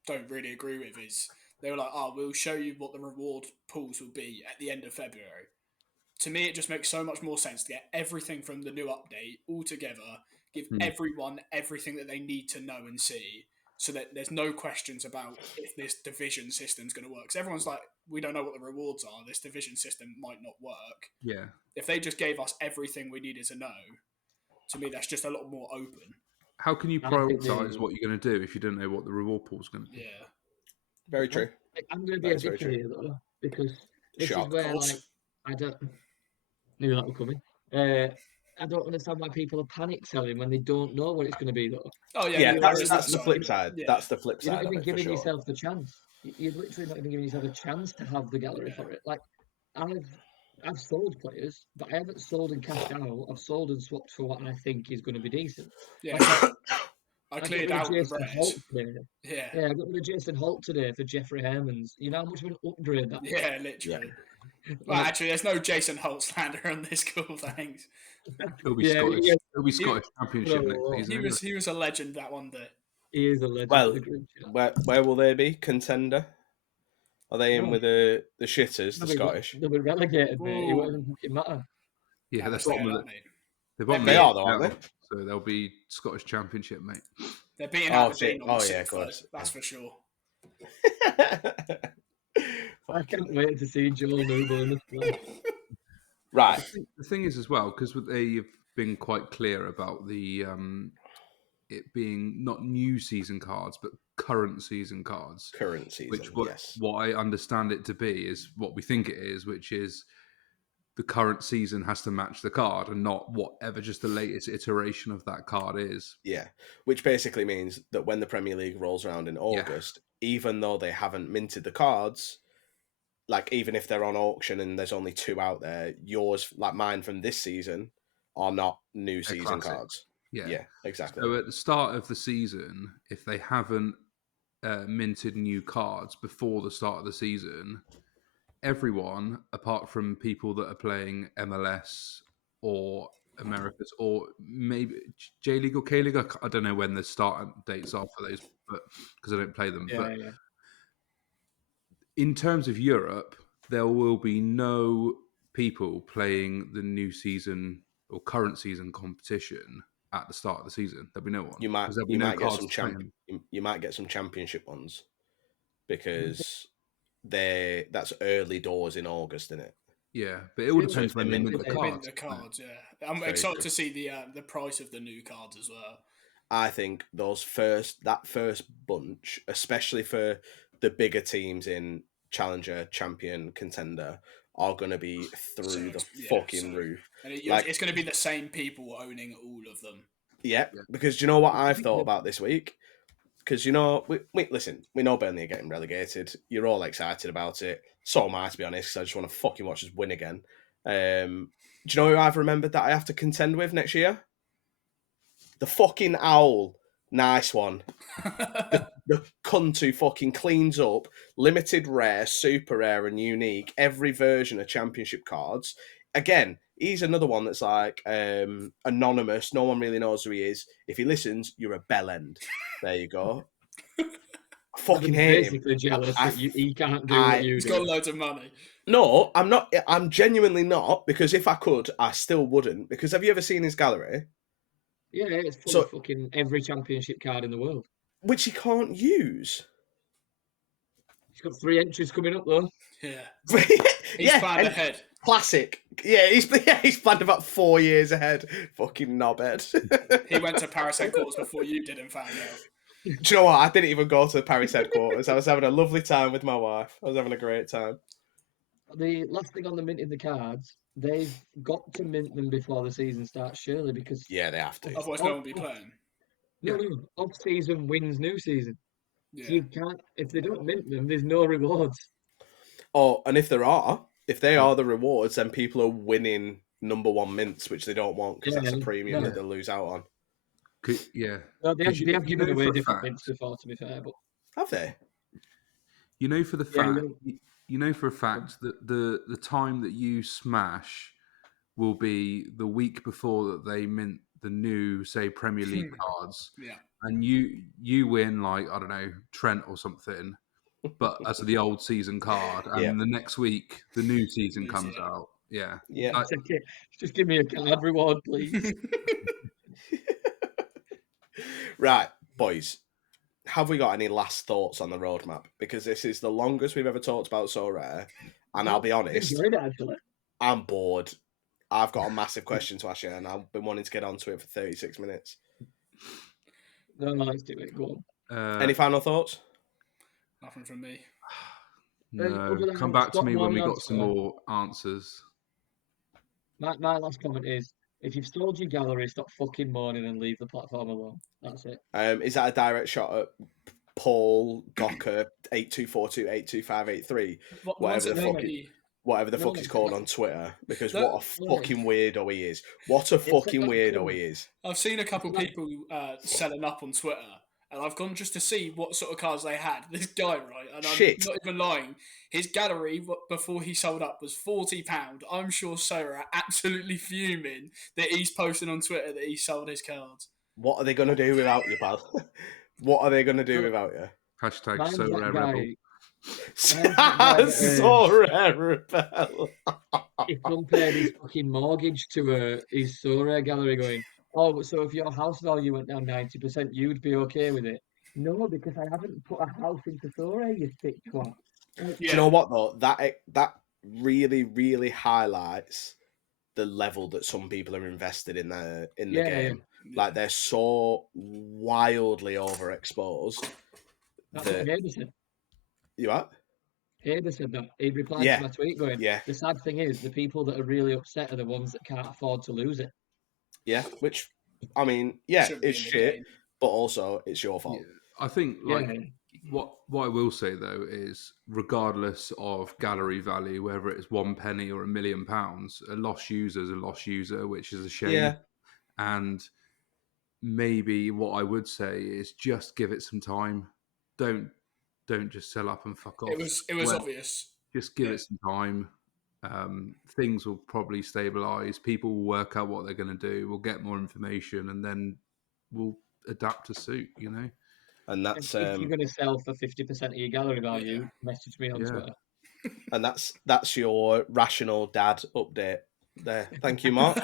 don't really agree with is they were like, we'll show you what the reward pools will be at the end of February. To me, it just makes so much more sense to get everything from the new update all together, give everyone everything that they need to know and see, so that there's no questions about if this division system's going to work. Because everyone's like, we don't know what the rewards are. This division system might not work. Yeah. If they just gave us everything we needed to know, to me, that's just a lot more open. How can you prioritise what you're going to do if you don't know what the reward pool's going to be? Yeah. Very true. I'm going to be a dickhead here, though, because this is where, like, I don't... Knew that was coming. I don't understand why people are panic selling when they don't know what it's going to be, though. Oh, yeah, that's the flip side. Yeah. That's the flip side. You're not even giving yourself the chance. You're literally not even giving yourself a chance to have the gallery for it. Like, I've sold players, but I haven't sold and cashed out. I've sold and swapped for what I think is going to be decent. Yeah. I cleared out the rest. Yeah, I got rid of Jason Holt today for Jeffrey Hermans. You know how much of an upgrade that was? Yeah, literally. Yeah. Well, actually, there's no Jason Holt slander on this call, thanks. He'll be Scottish. He'll be Scottish Championship next season. He was a legend that one day. He is a legend. Well, where will they be? Contender? Are they in with the shitters, the Scottish? They'll be relegated, mate. It won't fucking matter. Yeah, they're bottom of they are, though, aren't they? So they'll be Scottish Championship, mate. They're beating Aberdeen on the sixth, of course. That's for sure. I can't wait to see Joel Noble in this play. Right. The thing is, as well, because they've been quite clear about the it being not new season cards, but current season cards. Current season, which yes. What I understand it to be is what we think it is, which is the current season has to match the card and not whatever just the latest iteration of that card is. Yeah, which basically means that when the Premier League rolls around in August, even though they haven't minted the cards, like even if they're on auction and there's only 2 out there, yours, like mine from this season, are not new season cards. Yeah, exactly. So at the start of the season, if they haven't minted new cards before the start of the season, everyone, apart from people that are playing MLS or Americas or maybe J League or K League, I don't know when the start dates are for those, but because I don't play them. In terms of Europe, there will be no people playing the new season or current season competition at the start of the season. There'll be no one. You might get some championship ones because that's early doors in August, isn't it? Yeah, but it all depends when they mint the cards. Yeah, I'm excited to see the price of the new cards as well. I think that first bunch, especially for the bigger teams in Challenger, Champion, Contender, are going to be through the fucking roof. And it's going to be the same people owning all of them. Yeah, because do you know what I've thought about this week? because you know we listen. We know Burnley are getting relegated. You're all excited about it. So am I, to be honest. 'Cause I just want to fucking watch us win again. Do you know who I've remembered that I have to contend with next year? The fucking owl. Nice one. The cunt who fucking cleans up limited rare, super rare, and unique every version of championship cards. Again, he's another one that's like anonymous. No one really knows who he is. If he listens, you're a bellend. There you go. I fucking I'm hate him. basically jealous that he can't do I- what you He's do. got loads of money. No, I'm not. I'm genuinely not, because if I could, I still wouldn't. Because have you ever seen his gallery? Yeah, it's full So- of fucking every championship card in the world. Which he can't use. He's got 3 entries coming up though. Yeah. He's yeah, planned and ahead. classic. Yeah, he's planned about 4 years ahead. Fucking knobhead. He went to Paris headquarters before you did and found out. Do you know what? I didn't even go to the Paris headquarters. I was having a lovely time with my wife. I was having a great time. The last thing on the minting the cards, they've got to mint them before the season starts, surely, because Yeah, they have to. Otherwise, no one will be playing. no, off season wins new season. So Yeah. you can't, if they don't mint them, there's no rewards. Oh, and if they are the rewards, then people are winning number one mints, which they don't want because that's a Yeah, premium no. that they'll lose out on. Yeah. No, they have, 'Cause they have you given know away for a different fact- mints before, to be fair, but Have they? You know for the Yeah, fact, you know for a fact that the time that you smash will be the week before that they mint the new, say, Premier League cards, Yeah. and you win like, I don't know, Trent or something, but as the old season card, and Yeah. the next week the new season New comes season. out. Yeah, Yeah. Like, take it. Just give me a card reward, please. Right, boys. Have we got any last thoughts on the roadmap? Because this is the longest we've ever talked about Sorare, and I'll be honest, Enjoyed it, actually. I'm bored. I've got a massive question to ask you, and I've been wanting to get onto it for 36 minutes. No, let's do it. Go on. Any final thoughts? Nothing from me. other no, than come back to stop me when we moaning on got some Twitter. more answers. My last comment is, if you've sold your gallery, stop fucking moaning and leave the platform alone. That's it. Is that a direct shot at Paul Gawker 82428253? Whatever the fuck whatever the No, fuck he's called on Twitter, because No, what a fucking weirdo he is. What a fucking weirdo he is. I've seen a couple people selling up on Twitter, and I've gone just to see what sort of cards they had. This guy, right, and I'm Shit. not even lying, his gallery before he sold up was £40. I'm sure Sorare are absolutely fuming that he's posting on Twitter that he sold his cards. What are they going to do without you, pal? What are they going to do without you? Hashtag Mine's so that rare guy. rebel. So rare, rebel. He compared his fucking mortgage to his Sorare gallery, going, "Oh, so if your house value went down 90%, you'd be okay with it?" No, because I haven't put a house into Sorare, you thick twat. Do you know what though? That really, really highlights the level that some people are invested in the game. Like they're so wildly overexposed. That's what Hader said. You what? Hader said that. He replied Yeah. to my tweet going, Yeah. "The sad thing is, the people that are really upset are the ones that can't afford to lose it." Yeah, which I mean, yeah, Shouldn't be it's in the shit, game. but also it's your fault. I think like Yeah. what I will say though is, regardless of gallery value, whether it's 1 penny or £1,000,000, a lost user is a lost user, which is a shame. Yeah. And maybe what I would say is just give it some time. Don't just sell up and fuck off. It was obvious. Just give it some time. Things will probably stabilize. People will work out what they're going to do. We'll get more information, and then we'll adapt to suit. You know. And that's If you're going to sell for 50% of your gallery value, Yeah. message me on Yeah. Twitter. and that's your rational dad update there. Thank you, Mark.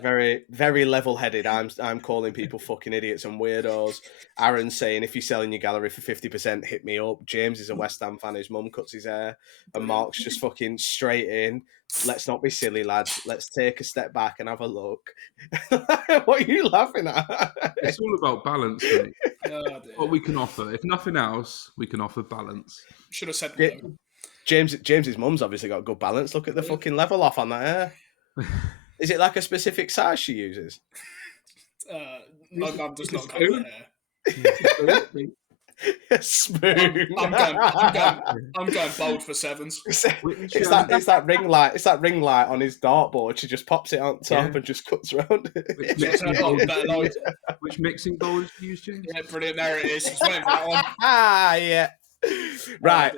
Very, very level-headed. I'm calling people fucking idiots and weirdos. Aaron's saying if you're selling your gallery for 50%, hit me up. James is a West Ham fan. His mum cuts his hair, and Mark's just fucking straight in. Let's not be silly, lads. Let's take a step back and have a look. What are you laughing at? It's all about balance, mate. Oh, dear. What we can offer, if nothing else, we can offer balance. Should have said Yeah. no. James's mum's obviously got good balance. Look at the fucking level off on that hair. Is it like a specific size she uses? My mum does It's not a cut her spoon. hair. Absolutely. Spoon. I'm going bold for sevens. It's that ring light. It's that ring light on his dartboard. She just pops it on top and just cuts around. Which mixing bowls do you use, James? Yeah, brilliant. There it is. Just waiting for that one. Yeah. Right.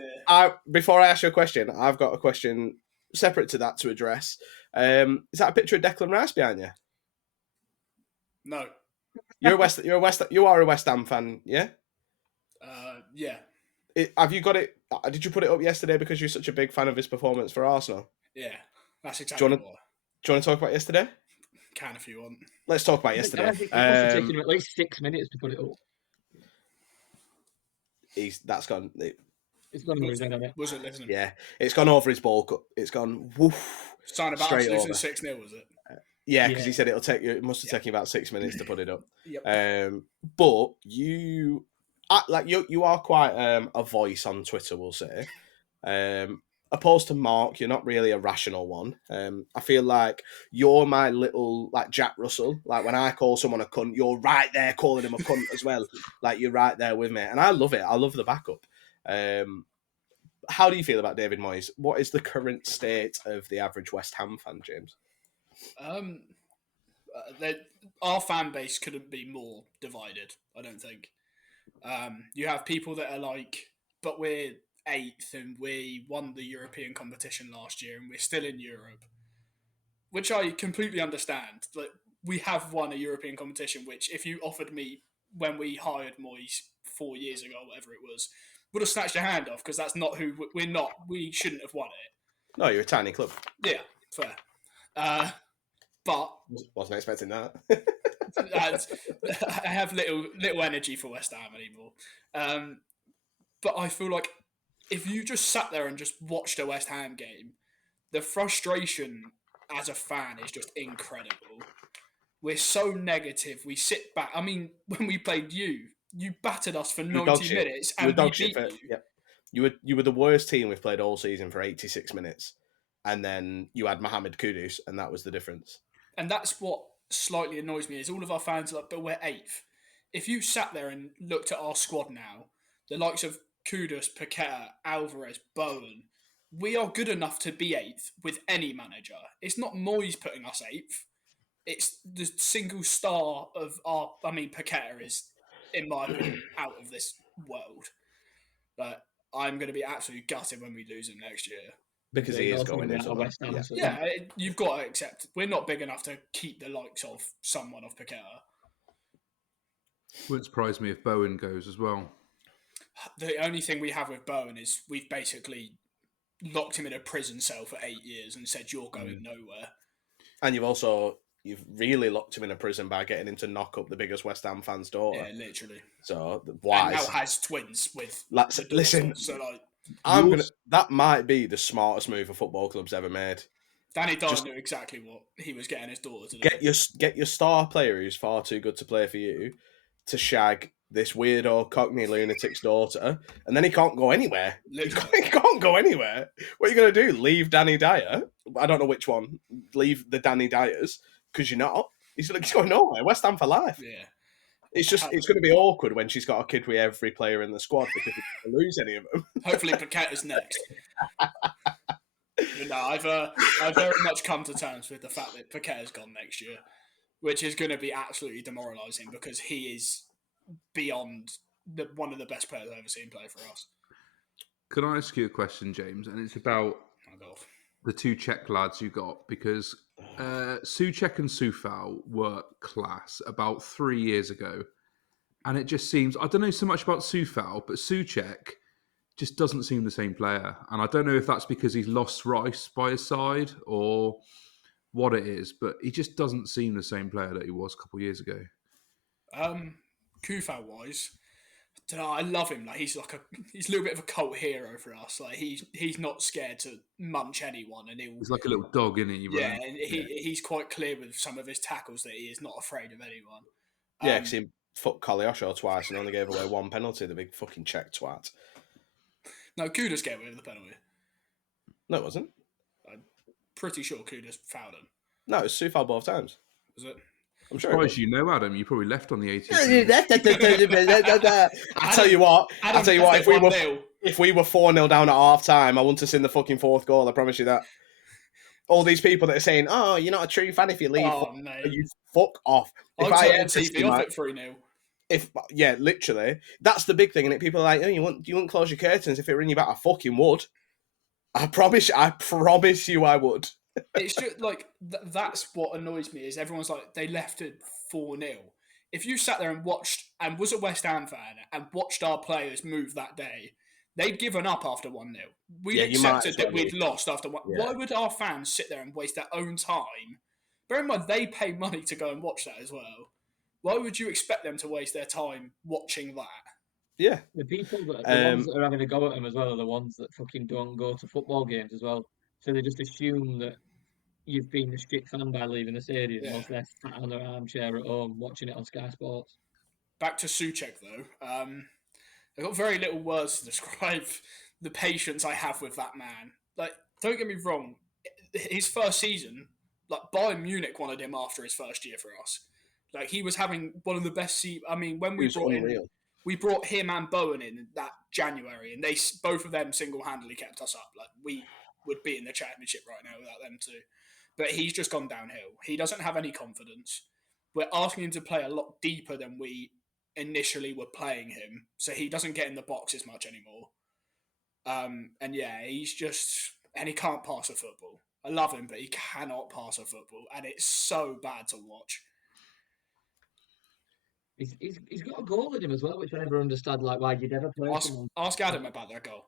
Before I ask you a question, I've got a question separate to that to address. Is that a picture of Declan Rice behind you? No. You are a West Ham fan, yeah? Yeah. Have you got it? Did you put it up yesterday because you're such a big fan of his performance for Arsenal? Yeah, that's exactly what. Do you want to talk about yesterday? Can if you want. Let's talk about yesterday. I think it must have taken him at least 6 minutes to put it up. That's gone. It's gone over his head, hasn't it? Was it listening? Yeah, it's gone over his ball cut. It's gone woof. Sign about straight losing over. 6-0, was it? Yeah, because he said it must have taken about 6 minutes to put it up. Yep. But you are quite a voice on Twitter, we'll say. Opposed to Mark, you're not really a rational one. I feel like you're my little Jack Russell. Like when I call someone a cunt, you're right there calling him a cunt as well. Like you're right there with me, and I love it. I love the backup. How do you feel about David Moyes? What is the current state of the average West Ham fan, James? Our fan base couldn't be more divided, I don't think. You have people that are like, but we're 8th and we won the European competition last year and we're still in Europe, which I completely understand. Like, we have won a European competition, which if you offered me when we hired Moyes 4 years ago, whatever it was, would have snatched your hand off because that's not who we're not. We shouldn't have won it. No, you're a tiny club. Yeah, fair. But wasn't expecting that. I have little energy for West Ham anymore. But I feel like if you just sat there and just watched a West Ham game, the frustration as a fan is just incredible. We're so negative. We sit back. I mean, when we played you battered us for 90 minutes and we beat you. Yeah. You were the worst team we've played all season for 86 minutes. And then you had Mohamed Kudus, and that was the difference. And that's what slightly annoys me is all of our fans are like, but we're 8th. If you sat there and looked at our squad now, the likes of Kudus, Paqueta, Alvarez, Bowen, we are good enough to be 8th with any manager. It's not Moyes putting us 8th. It's the single star of our... I mean, Paqueta is, in my opinion, out of this world. But I'm going to be absolutely gutted when we lose him next year. Because he is going into West Ham. Yeah, you've got to accept we're not big enough to keep the likes of someone of Paqueta. Wouldn't surprise me if Bowen goes as well. The only thing we have with Bowen is we've basically locked him in a prison cell for 8 years and said you're going nowhere. And you've really locked him in a prison by getting him to knock up the biggest West Ham fan's door. Yeah, literally. So wise. And now has twins with. Listen, so that might be the smartest move a football club's ever made. Danny Dyer knew exactly what he was getting his daughter to do. Get your star player who's far too good to play for you to shag this weirdo Cockney lunatic's daughter, and then he can't go anywhere. He can't go anywhere. What are you going to do? Leave Danny Dyer? I don't know which one. Leave the Danny Dyers because you're not. He's going nowhere. West Ham for life. Yeah. It's going to be awkward when she's got a kid with every player in the squad because we can't lose any of them. Hopefully Paqueta's next. But no, I've very much come to terms with the fact that Paqueta's gone next year, which is going to be absolutely demoralising because he is beyond one of the best players I've ever seen play for us. Can I ask you a question, James? And it's about the two Czech lads you got, because Souček and Soufal were class about 3 years ago. And it just seems, I don't know so much about Soufal, but Souček just doesn't seem the same player. And I don't know if that's because he's lost Rice by his side or what it is, but he just doesn't seem the same player that he was a couple of years ago. Soufal wise, I don't know, I love him. Like he's a little bit of a cult hero for us. Like he's not scared to munch anyone, and he's like a little dog, isn't he? Yeah, and he's quite clear with some of his tackles that he is not afraid of anyone. Yeah, because he fucked Koleosho twice and only gave away one penalty. The big fucking Czech twat. No, Kudus gave away the penalty. No, it wasn't. I'm pretty sure Kudus fouled him. No, it was Soufal both times. Was it? I'm sure. Surprised you know, Adam. You probably left on the 80th. I tell you what. If If we were 4-0 down at half time, I wouldn't have seen the fucking fourth goal. I promise you that. All these people that are saying, "Oh, you're not a true fan if you leave," you fuck off. I'll turn the TV off at 3-0. Literally, that's the big thing, and people are like, "Oh, you wouldn't close your curtains if it were in your back." I fucking would. I promise you, I would. It's just like that's what annoys me is everyone's like they left it 4-0. If you sat there and watched and was a West Ham fan and watched our players move that day, they'd given up after 1-0. We'd accepted that we'd lost after 1. Yeah. Why would our fans sit there and waste their own time? Bear in mind, they pay money to go and watch that as well. Why would you expect them to waste their time watching that? Yeah. The ones that are having a go at them as well are the ones that fucking don't go to football games as well. So they just assume that you've been a shit fan by leaving the stadium whilst they're sat on their armchair at home watching it on Sky Sports. Back to Souček, though. I've got very little words to describe the patience I have with that man. Like, don't get me wrong, his first season, like Bayern Munich wanted him after his first year for us. Like, he was having one of the best I mean, when we brought him and Bowen in that January, and they both of them single-handedly kept us up. Like, we would be in the championship right now without them too. But he's just gone downhill. He doesn't have any confidence. We're asking him to play a lot deeper than we initially were playing him, so he doesn't get in the box as much anymore. And yeah, he's just... And he can't pass a football. I love him, but he cannot pass a football, and it's so bad to watch. He's got a goal in him as well, which I never understood, like why you'd ever play someone. Ask Adam about that goal.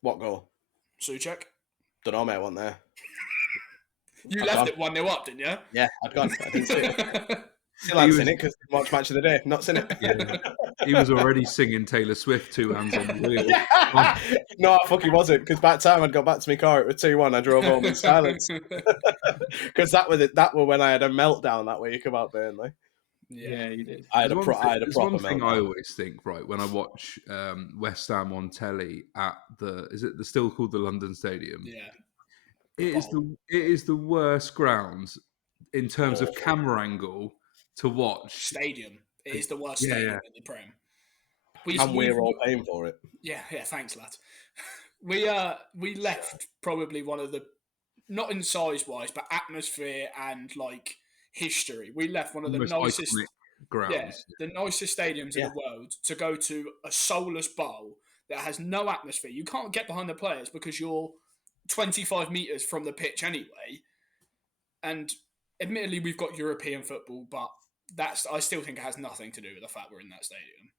What goal? Souček? Don't know, mate, I wasn't there. You left it 1-0 up, didn't you? Yeah, I'd gone. I didn't see it. Still haven't seen it because I watched Match of the Day. Not seen it. Yeah. He was already singing Taylor Swift 2 hands on the wheel. No, I fucking wasn't, because by the time I'd got back to my car, it was 2-1. I drove home in silence. Because that were when I had a meltdown that week about Burnley. Yeah, you did. I had a proper one thing meltdown. I always think, right, when I watch West Ham on telly at is it still called the London Stadium? Yeah. It is the worst ground in terms of camera angle to watch. Stadium. It is the worst stadium in the Prem. We're all paying for it. Yeah, thanks, lad. We left probably one of the, not in size-wise, but atmosphere and, like, history. We left one of the nicest grounds. The nicest stadiums in the world to go to a soulless bowl that has no atmosphere. You can't get behind the players because you're 25 metres from the pitch anyway. And admittedly, we've got European football, but I still think it has nothing to do with the fact we're in that stadium.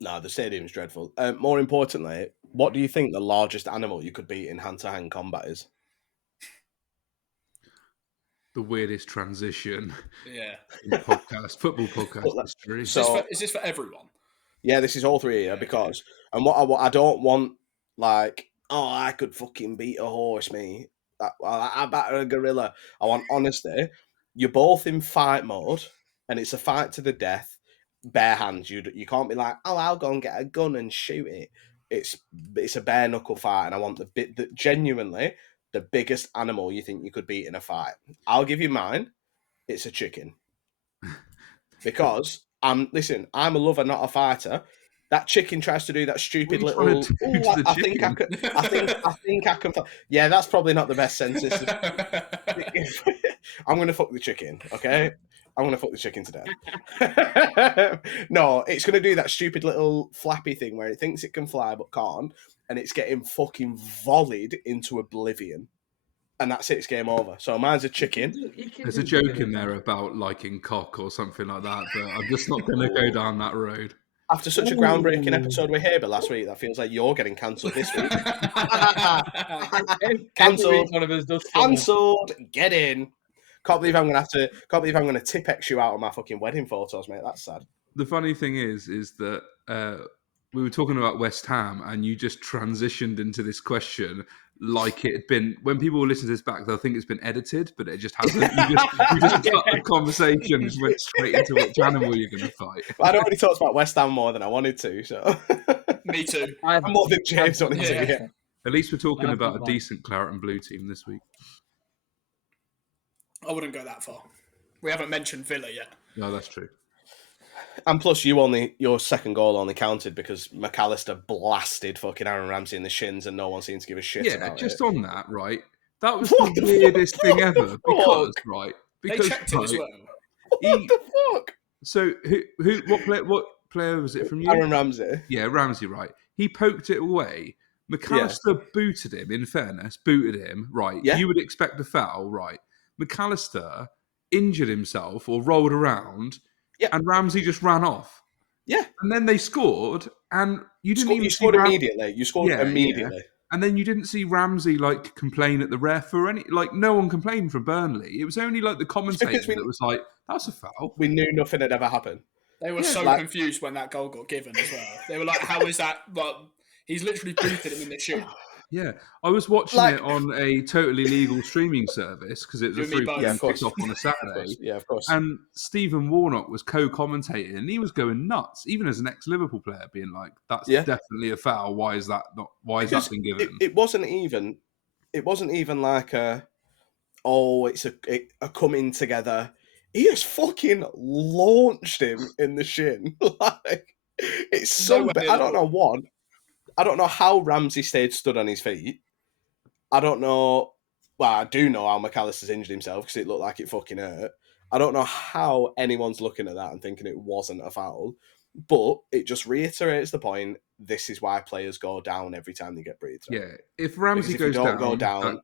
No, the stadium's dreadful. More importantly, what do you think the largest animal you could beat in hand-to-hand combat is? The weirdest transition. Yeah. In football podcast history. Is this for everyone? Yeah, this is all three here because, and what I don't want, like, oh, I could fucking beat a horse, me. I batter a gorilla. I want honesty. You're both in fight mode, and it's a fight to the death. Bare hands. You can't be like, oh, I'll go and get a gun and shoot it. It's a bare knuckle fight, and I want the bit that genuinely the biggest animal you think you could beat in a fight. I'll give you mine. It's a chicken. Because I'm a lover, not a fighter. That chicken tries to do that stupid little. I think I can. Yeah, that's probably not the best sense. I'm gonna fuck the chicken. Okay, I'm gonna fuck the chicken to death. No, it's gonna do that stupid little flappy thing where it thinks it can fly but can't, and it's getting fucking volleyed into oblivion. And that's it, it's game over. So mine's a chicken. There's a joke in there about liking cock or something like that, but I'm just not going to go down that road. After such a groundbreaking episode with Haber last week, that feels like you're getting cancelled this week. Cancelled. Get in. Can't believe I'm gonna Tipex you out on my fucking wedding photos, mate. That's sad. The funny thing is that we were talking about West Ham, and you just transitioned into this question like it had been. When people listen to this back, they'll think it's been edited, but it just hasn't. You just cut the conversation and went straight into which animal you're going to fight. I'd already talked about West Ham more than I wanted to, so. Me too. I'm more than James wanted to get. At least we're talking about a decent claret and blue team this week. I wouldn't go that far. We haven't mentioned Villa yet. No, that's true. And plus, your second goal only counted because McAllister blasted fucking Aaron Ramsey in the shins, and no one seems to give a shit about just it. on that, right? That was What the the weirdest fuck? thing ever. Because, Fuck? right? They Because checked it as well. What the fuck? So what player was it from you? Aaron Ramsey. Yeah, Ramsey, right. He poked it away. McAllister booted him, in fairness, right. Yeah. You would expect a foul, right. McAllister injured himself or rolled around, and Ramsey just ran off. Yeah. And then they scored, and you didn't even You see scored immediately. You scored immediately. Yeah. And then you didn't see Ramsey like complain at the ref or any no one complained from Burnley. It was only like the commentator that was like, "That's a foul." We knew nothing had ever happened. They were so confused when that goal got given as well. They were like, "How is that?" Like, he's literally booted him in the shin. Yeah, I was watching it on a totally legal streaming service because it was a free kicked off on a Saturday. Of course. And Stephen Warnock was co-commentating, and he was going nuts, even as an ex-Liverpool player, being like, "That's definitely a foul. Why is that not? Why is that been given?" It wasn't even like it's a coming together. He just fucking launched him in the shin. Like, it's so bad. I don't know how Ramsey stayed stood on his feet. I don't know. Well, I do know how McAllister's injured himself because it looked like it fucking hurt. I don't know how anyone's looking at that and thinking it wasn't a foul, but it just reiterates the point. This is why players go down every time they get breathed. Yeah, if Ramsey goes down, that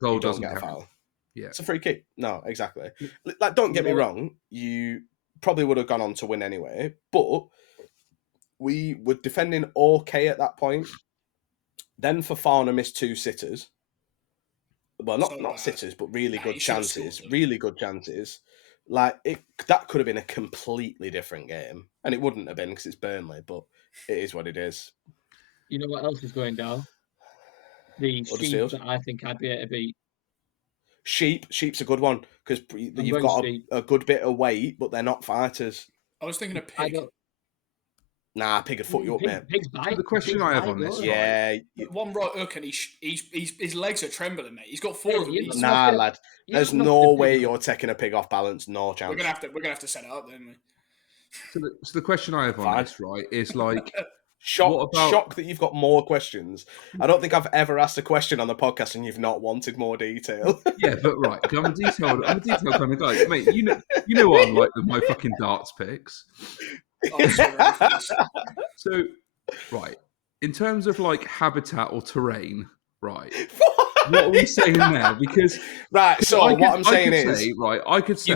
goal you doesn't get get a count. foul. Yeah, it's a free kick. No, exactly. Like, don't get me wrong. You probably would have gone on to win anyway, but we were defending okay at that point. Then Fofana missed 2 sitters. Well, not sitters, but really good chances. Really good chances. Like, that could have been a completely different game, and it wouldn't have been because it's Burnley. But it is what it is. You know what else is going down? The sheep that I think I'd be able to beat. Sheep's a good one because you've got a good bit of weight, but they're not fighters. I was thinking of Pig. Nah, Pig would foot you up, mate. Pig's bite. The question I have on this, one right hook and his legs are trembling, mate. He's got 4 of them. Nah, lad. There's no way you're taking a Pig off balance. No chance. We're gonna have to set it up, then. So the question I have on this, right, is like. Shock that you've got more questions. I don't think I've ever asked a question on the podcast and you've not wanted more detail. Yeah, but right, I'm a detailed kind of guy, mate. You know what I'm like with my fucking darts picks. So, right, in terms of like habitat or terrain, right. What are we saying there? Because what I'm saying is, I could say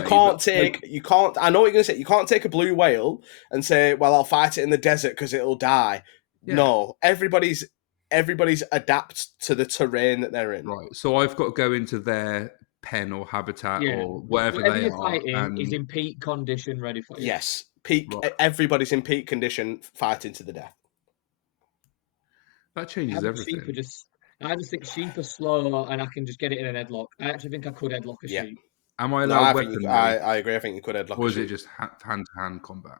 you can't. I know what you're going to say. You can't take a blue whale and say, "Well, I'll fight it in the desert because it'll die." Yeah. No, everybody's adapt to the terrain that they're in. Right. So I've got to go into their pen or habitat or wherever they are. Fighting is in peak condition, ready for you. Yes, peak. Right. Everybody's in peak condition, fighting to the death. That changes everything. I just think sheep are slow and I can just get it in an headlock. I actually think I could headlock a sheep. Am I allowed weaponry? I agree. I think you could headlock or is it just hand-to-hand combat?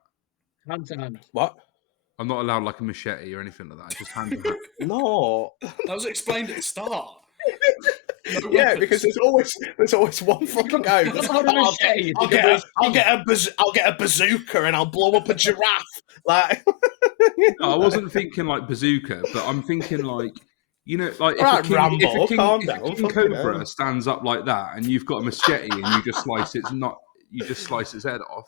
Hand-to-hand. What? I'm not allowed like a machete or anything like that. Just hand-to-hand. No. That was explained at the start. Because there's always one fucking guy. I'll get a bazooka and I'll blow up a giraffe. Like, no, I wasn't thinking like bazooka, but I'm thinking like. You know, like if a king cobra stands up like that, and you've got a machete, and you just slice its head off.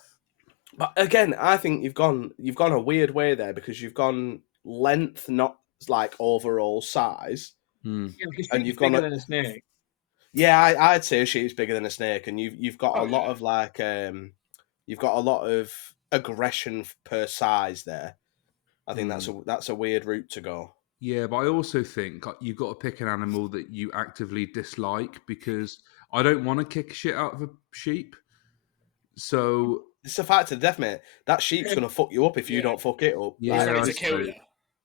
But again, I think you've gone a weird way there because you've gone length, not like overall size, and you've gone bigger than a snake. Yeah, I'd say a sheep's bigger than a snake, and you've got a lot of like you've got a lot of aggression per size there. I think that's a weird route to go. Yeah, but I also think you've got to pick an animal that you actively dislike because I don't want to kick shit out of a sheep. So it's a fact of death, mate. That sheep's going to fuck you up if you don't fuck it up. Yeah, ready to kill you.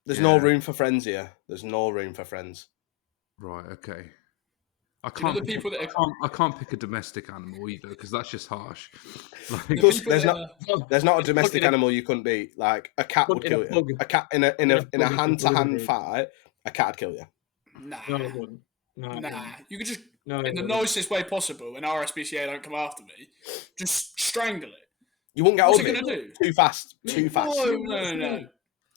There's no room for friends here. There's no room for friends. Right. Okay. I can't pick a domestic animal either because that's just harsh. Like, there's not a domestic animal you couldn't beat. Like a cat would kill you. A cat in a hand-to-hand fight, a cat would kill you. Nah, you could just in the nicest way possible. And RSPCA don't come after me. Just strangle it. You wouldn't get What's hold it of gonna it. do? Too fast. Too fast. No.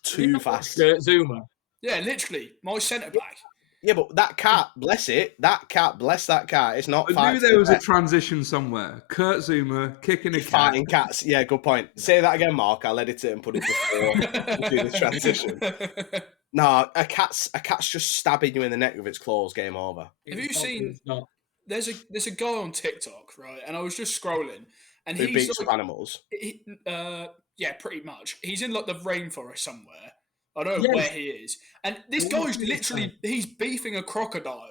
Too fast. Zuma. Yeah, literally, my centre back. Yeah, but that cat, bless that cat. It's not I fight knew for there was a pet. transition somewhere. Kurt Zuma kicking a cat. Fighting cats. Yeah, good point. Say that again, Mark. I'll edit it and put it before we do the transition. Nah, a cat's just stabbing you in the neck with its claws. Game over. Have you seen? It's not. There's a guy on TikTok, right? And I was just scrolling, and Who he's beats like, up animals? yeah, pretty much. He's in like the rainforest somewhere. I don't know Yes. where he is. And this guy's literally he's beefing a crocodile.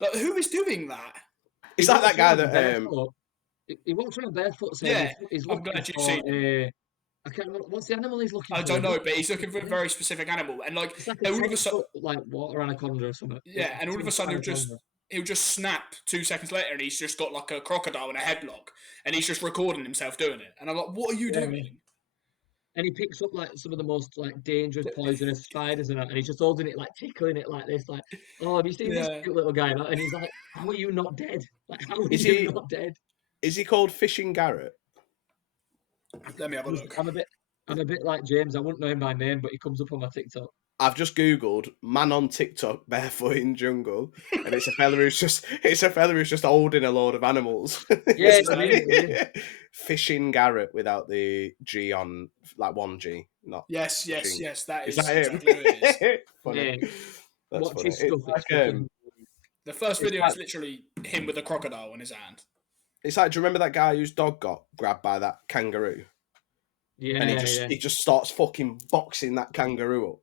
Like, who is doing that? Is that that guy that He walks around barefoot saying Yeah, he's I'm looking glad you've for seen I can't remember what's the animal he's looking for. I don't know, but he's looking for a very specific animal, and like, It's like all a of a sudden, like water anaconda or something. yeah, and all of a sudden he'll just snap 2 seconds later, and he's just got like a crocodile in a headlock, and he's just recording himself doing it, and I'm like, what are you doing? And he picks up like some of the most like dangerous poisonous spiders and that, and he's just holding it like tickling it like this, like, oh, have you seen this cute little guy? And he's like, how are you not dead? Like, how are you not dead? Is he called Fishing Garrett? Let me have a look. I'm a bit like James. I wouldn't know him by name, but he comes up on my TikTok. I've just googled man on TikTok barefoot in jungle, and it's a fella who's just holding a load of animals. Yeah, Fishing Garrett without the G on, like 1G, not. Yes. That is is that him? exactly what it is. Funny. Yeah. That's Watch funny. his stuff. It's like, The first video is literally him with a crocodile in his hand. it's like, do you remember that guy whose dog got grabbed by that kangaroo? Yeah, And he just starts fucking boxing that kangaroo up.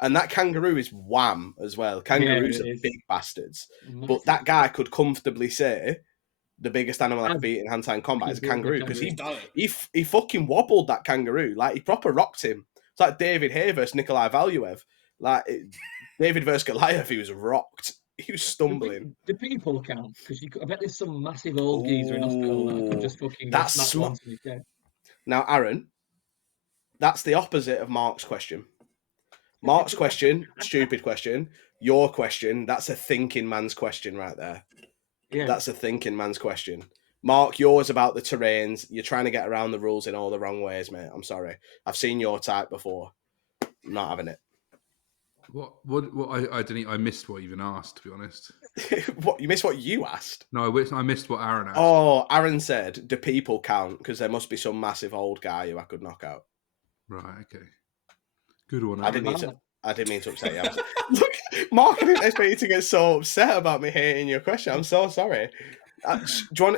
And that kangaroo is wham as well. Kangaroos are big bastards. But that guy could comfortably say the biggest animal I've beat in hand-to-hand combat is a kangaroo, because he fucking wobbled that kangaroo. Like, he proper rocked him. It's like David Hay versus Nikolai Valuev. Like, David versus Goliath, he was rocked. He was stumbling. Do people count? Because I bet there's some massive old geezer in hospital that could just fucking smack once and he's dead. Now, Aaron, that's the opposite of Mark's question. Mark's question, stupid question. Your question, that's a thinking man's question right there. Yeah. That's a thinking man's question. Mark, yours about the terrains. You're trying to get around the rules in all the wrong ways, mate. I'm sorry. I've seen your type before. I'm not having it. What? I missed what you even asked, to be honest. What? You missed what you asked? No, I missed what Aaron asked. Oh, Aaron said, do people count? Because there must be some massive old guy who I could knock out. Right, okay. Good one, Aaron. I didn't mean to upset you. Look, Mark, I didn't expect you to get so upset about me hating your question. I'm so sorry.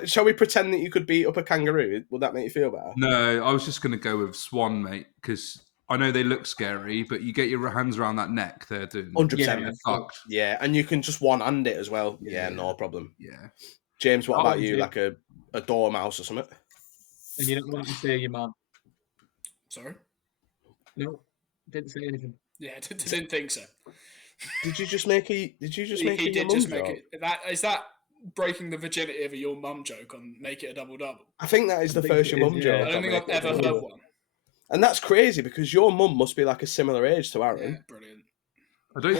Shall we pretend that you could beat up a kangaroo? Would that make you feel better? No, I was just going to go with swan, mate, because I know they look scary, but you get your hands around that neck, they're doing 100%. Fucked. Yeah, and you can just one-hand it as well. Yeah, no problem. Yeah. James, what about you? Like a dormouse or something? And you don't want to say your mum. Sorry? No, didn't say anything. Yeah, didn't think so. Did you just make a? Did you just make He a? did just make it. Is that breaking the virginity of a your mum joke on make it a double-double? I think that is the first your mum joke. I don't think I've ever heard one. And that's crazy because your mum must be like a similar age to Aaron. Yeah, brilliant. I don't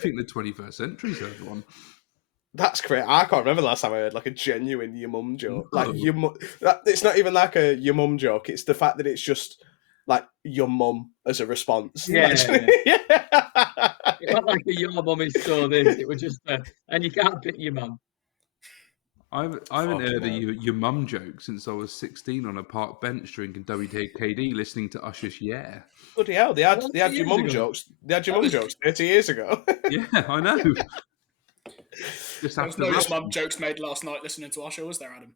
think the 21st century's heard one. That's great. I can't remember the last time I heard like a genuine your mum joke. No. Like your mum. It's not even like a your mum joke. It's the fact that it's just like your mum as a response. Yeah. It wasn't like your mum is so this. It was just and you can't pick your mum. I haven't heard your mum joke since I was 16 on a park bench drinking WKD, listening to Usher's "Yeah." Bloody hell! They had your mum jokes. They had your mum jokes 30 years ago. Yeah, I know. There was no mum jokes made last night listening to Usher, was there, Adam?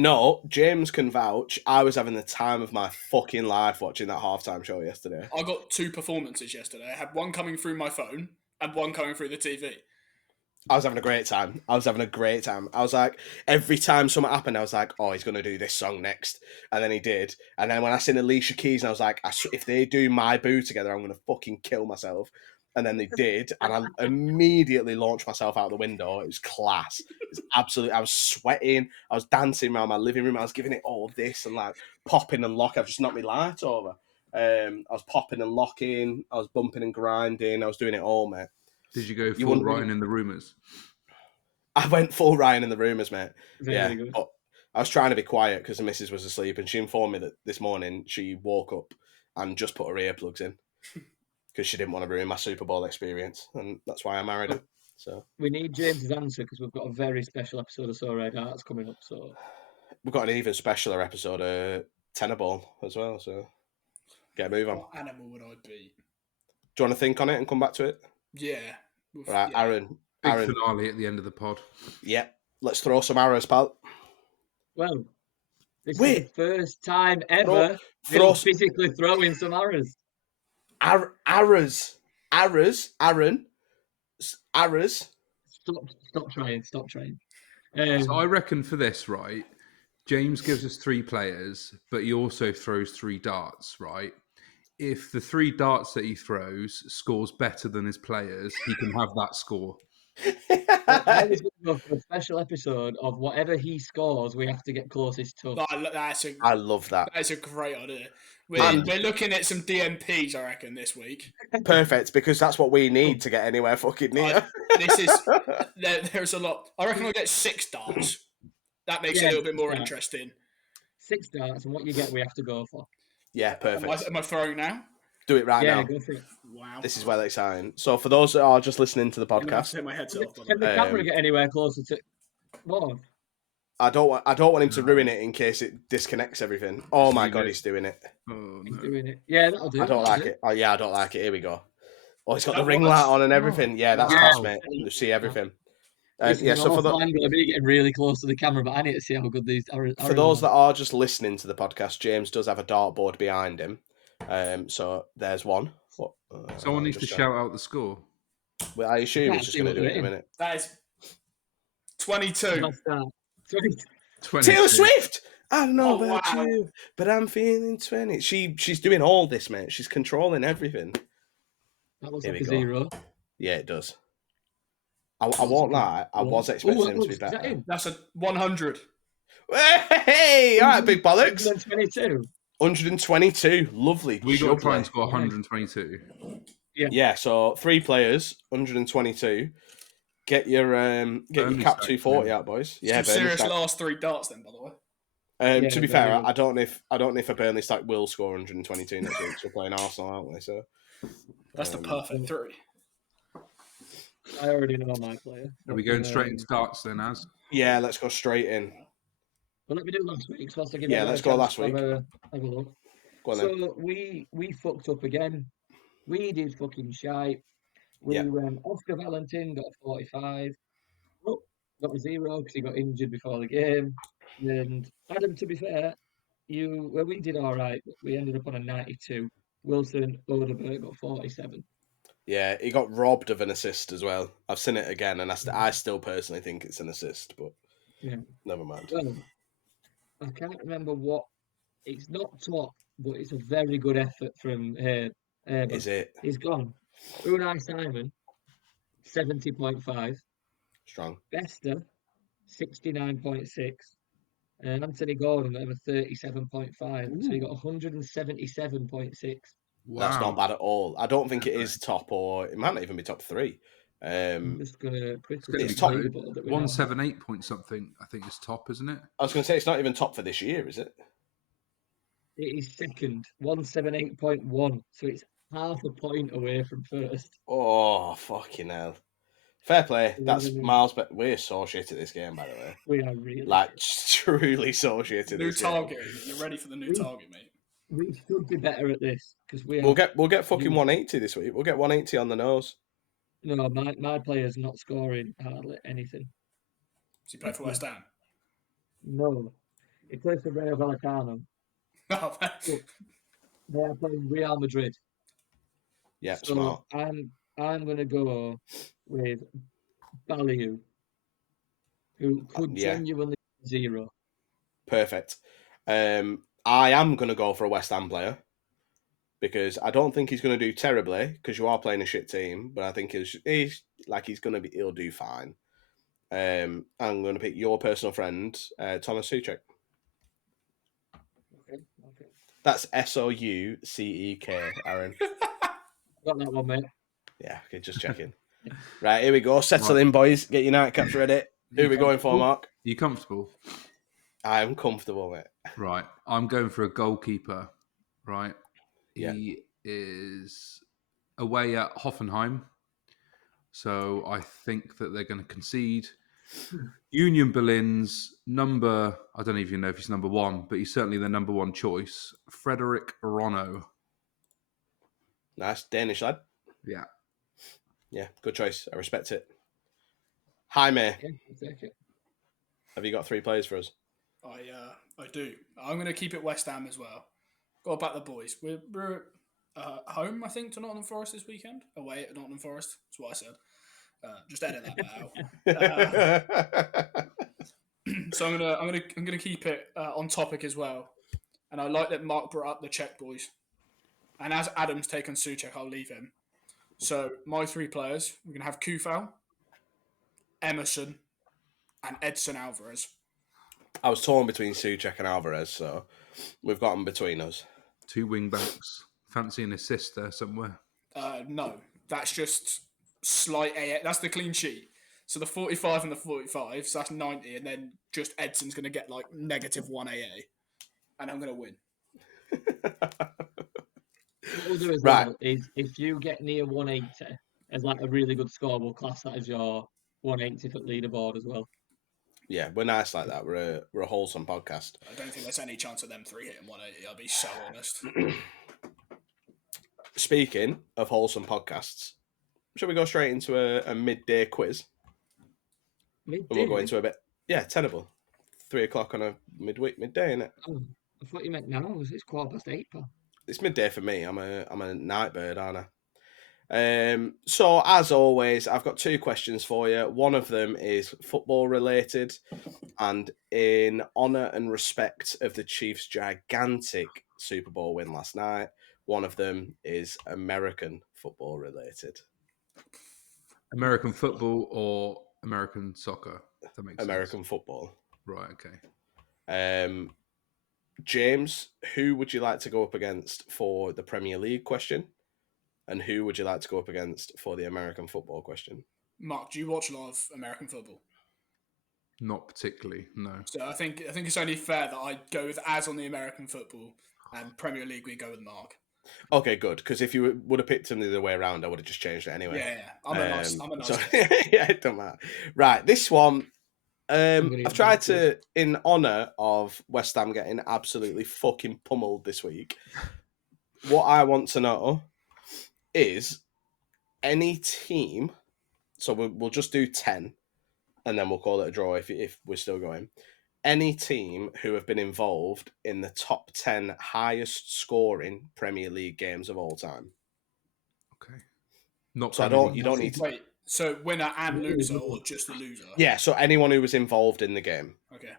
No, James can vouch. I was having the time of my fucking life watching that halftime show yesterday. I got 2 performances yesterday. I had one coming through my phone and one coming through the TV. I was having a great time. I was like, every time something happened, I was like, oh, he's going to do this song next. And then he did. And then when I seen Alicia Keys, and I was like, if they do My Boo together, I'm going to fucking kill myself. And then they did. And I immediately launched myself out the window. It was class. It was absolutely, I was sweating. I was dancing around my living room. I was giving it all this and like popping and locking. I've just knocked my light over. I was popping and locking. I was bumping and grinding. I was doing it all, mate. Did you go full Ryan in the Rumours? I went full Ryan in the Rumours, mate. Very good. But I was trying to be quiet because the missus was asleep, and she informed me that this morning she woke up and just put her earplugs in because she didn't want to ruin my Super Bowl experience, and that's why I married her. So We need James's answer because we've got a very special episode of Sorare Darts coming up. So we've got an even specialer episode of Tenor Ball as well. So get a move on. What animal would I be? Do you want to think on it and come back to it? Yeah. Right, yeah. Aaron. Big Aaron. finale at the end of the pod. Yeah, let's throw some arrows, pal. well, this is Wait. the first time ever Throw we're physically throwing some arrows. arrows. Aaron. Arrows. Stop trying. Stop trying. So I reckon for this, right, James gives us 3 players, but he also throws 3 darts, right? If the 3 darts that he throws scores better than his players, he can have that score. I was going to go for a special episode of whatever he scores, we have to get closest to. I love that. That's a great idea. We're looking at some DMPs, I reckon, this week. Perfect, because that's what we need to get anywhere fucking near. There's a lot. I reckon we'll get 6 darts. That makes it a little bit more interesting. 6 darts, and what you get, we have to go for. Yeah, perfect. Am I throwing now? Do it right now. Yeah, go for it. Wow. This is well exciting. So for those that are just listening to the I'm gonna have podcast, to take my headset off. Can the camera get anywhere closer to? What? I don't want him to ruin it in case it disconnects everything. Oh my god, he's doing it. Oh, He's no. doing it. Yeah, that'll do. I don't like it. Oh yeah, I don't like it. Here we go. Oh, he's got the ring light on and everything. Yeah, that's class, mate. You see everything. This Yeah, is so an awful angle of me getting really close to the camera, but I need to see how good these are. For those that are just listening to the podcast, James does have a dartboard behind him. So there's one. Someone needs to shout out the score. Well, I assume he's just going to do it in a minute. That is 22. 22. Taylor Swift! I don't know Oh, about wow. you, but I'm feeling 20. She's doing all this, mate. She's controlling everything. That looks Here like we a go. 0. Yeah, it does. I won't lie. I was expecting him to be Is that better. him? That's a 100. Hey! All right, big bollocks. 122. 122. Lovely. We got to try and Jubbly. score 122. Yeah, so 3 players, 122. Get your Burnley cap stack, 240 yeah. out, boys. Yeah, Yeah, some Burnley serious stack. last 3 darts then, by the way. Yeah, To be fair, Burnley. I don't know if a Burnley stack will score 122 next week. 'Cause we're playing Arsenal, aren't we? So That's the perfect 3. I already know my player. Are we going straight into darts then, Az? yeah, let's go straight in. Well, let me do last week. So give Yeah, everyone let's a go chance last to week. Have a look. Go on then. So we fucked up again. We did fucking shite. We Yeah. Oscar Valentin got a 45. Oh, got a 0 because he got injured before the game. And Adam, to be fair, we did all right. But we ended up on a 92. Wilson Odeberg got 47. Yeah, he got robbed of an assist as well. I've seen it again, and I still personally think it's an assist, but Yeah. never mind. Well, I can't remember what. It's not top, but it's a very good effort from Is it He's gone. Unai Simon, 70.5. strong? Bester, 69.6. And Anthony Gordon got him a 37.5. So he got 177.6. Wow. That's not bad at all. I don't think it is top, or it might not even be top 3. I'm just going to quickly It's get top- the leaderboard that we have. 178 point something, I think is top, isn't it? I was going to say it's not even top for this year, is it? It is second, 178.1. So it's half a point away from first. Oh, fucking hell. Fair play. That's Yeah. miles better. We're so shit at this game, by the way. We are really. Like, truly so shit at New this game. target. You're ready for the new target, mate. We should be better at this because we are. We'll get fucking 180 this week. We'll get 180 on the nose. No, my player's not scoring hardly anything. Does he play for West Ham? No, he plays for Rayo Vallecano. Oh, man. They are playing Real Madrid. Yeah, So smart. I'm going to go with Baliu, who could Yeah. genuinely be 0. Perfect. I am going to go for a West Ham player because I don't think he's going to do terribly because you are playing a shit team, but I think he'll do fine. I'm going to pick your personal friend, Thomas Souček. Okay. That's Soucek, Aaron. Got that one, mate. Yeah, okay, just checking. Right, here we go. Settle in, boys. Get your nightcaps ready. Who are we going for, Mark? Are you comfortable? I'm comfortable with it. Right. I'm going for a goalkeeper. Right. Yeah. He is away at Hoffenheim. So I think that they're going to concede. Union Berlin's number, I don't even know if he's number one, but he's certainly the number one choice. Frederick Rono. Nice. Danish lad. Yeah. Yeah, good choice. I respect it. Jaime, Yeah, I'll take it. have you got 3 players for us? I do. I'm going to keep it West Ham as well. Got to back the boys. We're home, I think, to Nottingham Forest this weekend. Away at Nottingham Forest. That's what I said. Just edit that bit out. So I'm gonna keep it on topic as well. And I like that Mark brought up the Czech boys. And as Adam's taken Suchek, I'll leave him. So my 3 players, we're gonna have Kufal, Emerson, and Edson Alvarez. I was torn between Suchek and Alvarez, so we've got them between us. 2 wing backs. Fancy an assist there somewhere. No, that's just slight AA. That's the clean sheet. So the 45 and the 45, so that's 90, and then just Edson's going to get like -1 AA, and I'm going to win. What we'll do as Right. well is if you get near 180 as like a really good score, we'll class that as your 180th at leaderboard as well. Yeah, we're nice like that. We're a wholesome podcast. I don't think there's any chance of them 3 hitting 180. I'll be so honest. Speaking of wholesome podcasts, shall we go straight into a midday quiz? Midday? And we'll go into a bit. Yeah, tenable. 3 o'clock on a midday, isn't it? Oh, I thought you meant now. It's 8:15, pal. It's midday for me. I'm a night bird, aren't I? So as always, I've got 2 questions for you. One of them is football related, and in honour and respect of the Chiefs' gigantic Super Bowl win last night, one of them is American football related. American football or American soccer? If that makes American sense. football. Right, okay. James, who would you like to go up against for the Premier League question? And who would you like to go up against for the American football question? Mark, do you watch a lot of American football? Not particularly, no. So I think it's only fair that I go with Az on the American football, and Premier League we go with Mark. Okay, good. Because if you would have picked him the other way around, I would have just changed it anyway. Yeah. I'm a nice so, guy. yeah, it don't matter. Right, this one. I've tried to, in honour of West Ham getting absolutely fucking pummeled this week. What I want to know is any team. So we'll just do 10, and then we'll call it a draw if we're still going. Any team who have been involved in the top 10 highest scoring Premier League games of all time. Okay. Not so Premier you don't need to wait. So winner and loser, or just the loser? Yeah, so anyone who was involved in the game. Okay.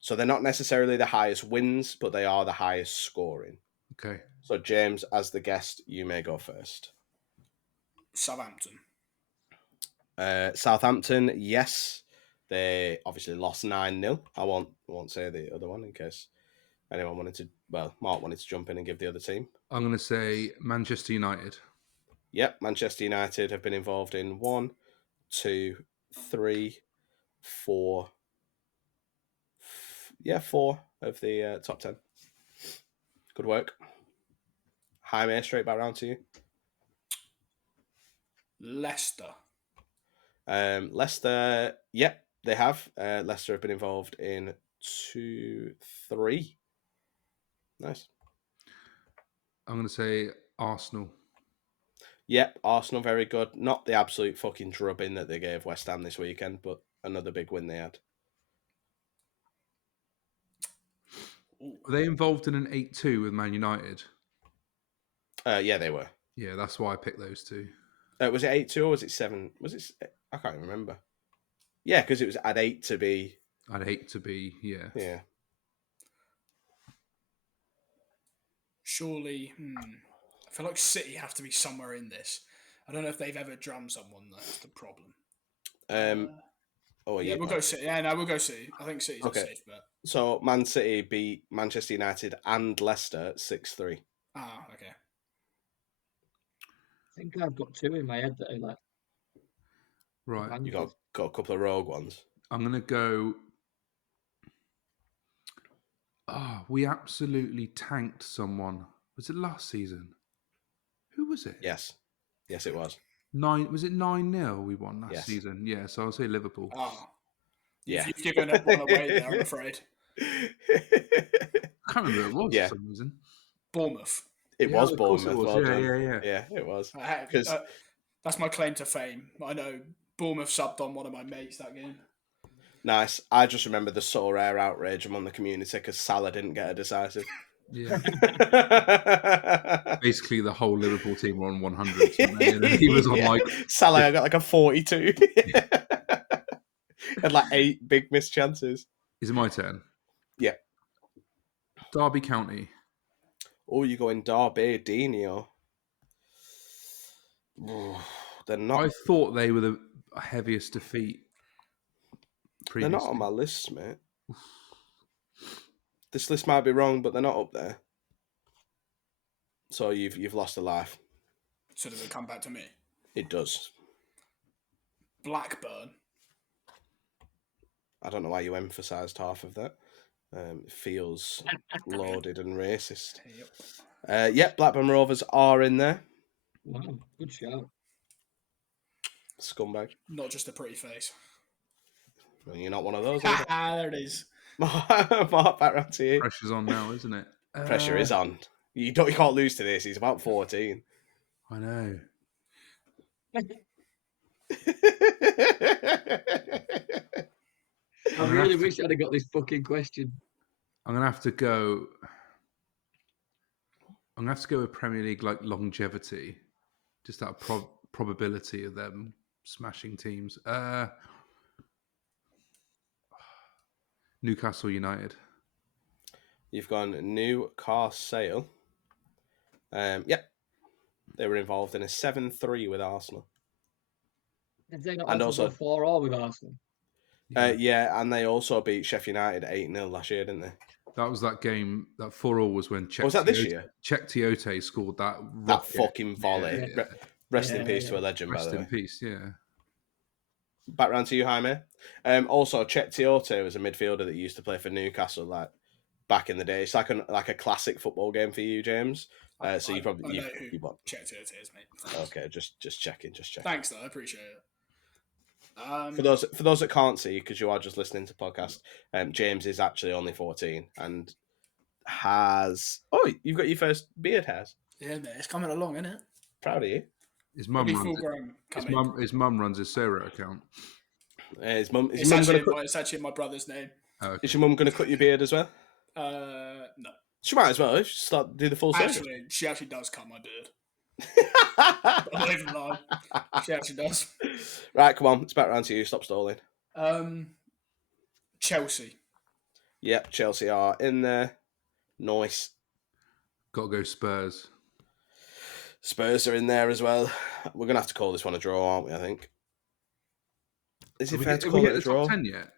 So they're not necessarily the highest wins, but they are the highest scoring. Okay. So James, as the guest, you may go first. Southampton. Southampton, yes. They obviously lost 9-0. I won't say the other one in case anyone wanted to. Well, Mark wanted to jump in and give the other team. I'm going to say Manchester United. Yep, Manchester United have been involved in 1, 2, 3, 4. Yeah, 4 of the top 10. Good work. Jaime, straight back round to you. Leicester. Leicester, yep, they have. Leicester have been involved in 2, 3. Nice. I'm going to say Arsenal. Yep, Arsenal, very good. Not the absolute fucking drubbing that they gave West Ham this weekend, but another big win they had. Were they involved in an 8-2 with Man United? Yeah, they were. Yeah, that's why I picked those 2. Was it 8-2 or was it 7? Was it? I can't remember. Yeah, because it was at 8 to be. I'd hate to be, yeah. Yeah. Surely, I feel like City have to be somewhere in this. I don't know if they've ever drummed someone. That's the problem. We'll go City. Yeah, no, we'll go City. I think City's a safe bet. So Man City beat Manchester United and Leicester 6-3. Ah, okay. I think I've got 2 in my head that are like. Right. You got a couple of rogue ones. I'm going to go we absolutely tanked someone. Was it last season? Who was it? Yes, it was. Was it 9-0 we won last Yes. season? Yeah, so I'll say Liverpool. Oh, Yeah. you've given one away there, I'm afraid. I can't remember who it was Yeah. for some reason. Bournemouth. It Yeah, was of course it Bournemouth. was. Well Yeah, done. yeah. Yeah, it was. Because that's my claim to fame. I know Bournemouth subbed on one of my mates that game. Nice. I just remember the Sorare outrage among the community because Salah didn't get a decisive. Yeah. Basically, the whole Liverpool team were on 100. And then he was on Yeah. like Salah got like a 42. Had like 8 big missed chances. Is it my turn? Yeah. Derby County. Oh, you going Derby, Dino. They're not. I thought they were the heaviest defeat They're previously. not on my list, mate. This list might be wrong, but they're not up there. So you've lost a life. So does it come back to me? It does. Blackburn. I don't know why you emphasised half of that. It feels loaded and racist. Yep. Blackburn Rovers are in there. Wow, good shout. Scumbag. Not just a pretty face. Well, you're not one of those, are you? There it is. Mark, back round to you. Pressure's on now, isn't it? Pressure is on. You can't lose to this. He's about 14. I know. I really wish I'd have got this fucking question. I'm gonna have to go. I'm gonna have to go with Premier League like longevity, just that probability of them smashing teams. Newcastle United. You've gone Newcastle. Yep. They were involved in a 7-3 with Arsenal. Have they not And also also- 4-4 with Arsenal? Yeah, and they also beat Sheffield United 8-0 last year, didn't they? That was that game. That 4-4 was when Was that this year? Czech Tiote scored that That rocket. fucking volley. Yeah. Rest in Yeah, peace yeah. to a legend, by Rest the in way. peace. Yeah. Back round to you, Jaime. Also, Czech Tiote was a midfielder that used to play for Newcastle, like back in the day. It's like a classic football game for you, James. So you probably I know who you won. Checked it is, mate. Okay, just checking. Thanks, though. I appreciate it. For those that can't see, because you are just listening to podcast, James is actually only 14 and has. Oh, you've got your first beard hairs. Yeah, mate, it's coming along, isn't it? Proud of you. His mum Maybe runs. full grown His mum runs his Sorare account. Is your mum It's gonna actually my brother's name. Oh, okay. Is your mum gonna cut your beard as well? No. She might as well. If she do the full service. Actually, she actually does cut my beard. I'm not even lying. She actually does. Right, come on. It's back round to you. Stop stalling. Chelsea. Yep, Chelsea are in there. Nice. Got to go Spurs. Spurs are in there as well. We're gonna have to call this one a draw, aren't we? I think. Is it fair to Have call we it hit a the draw? top 10 yet?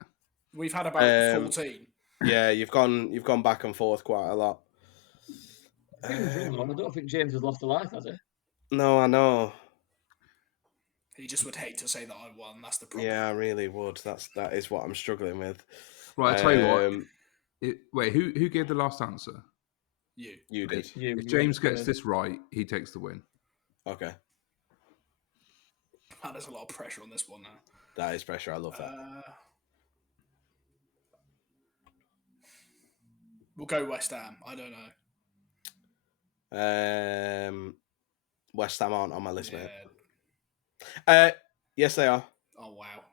We've had about 14. Yeah, you've gone back and forth quite a lot. I don't think James has lost a life, has he? No, I know. He just would hate to say that I won. That's the problem. Yeah, I really would. That is what I'm struggling with. Right, I'll tell you what. Wait, who gave the last answer? You did. If James gets this right, he takes the win. Okay, Oh, there's a lot of pressure on this one now. that is pressure. I love that. We'll go West Ham. I don't know. West Ham aren't on my list, Yeah. mate. Yes, they are. Oh, wow.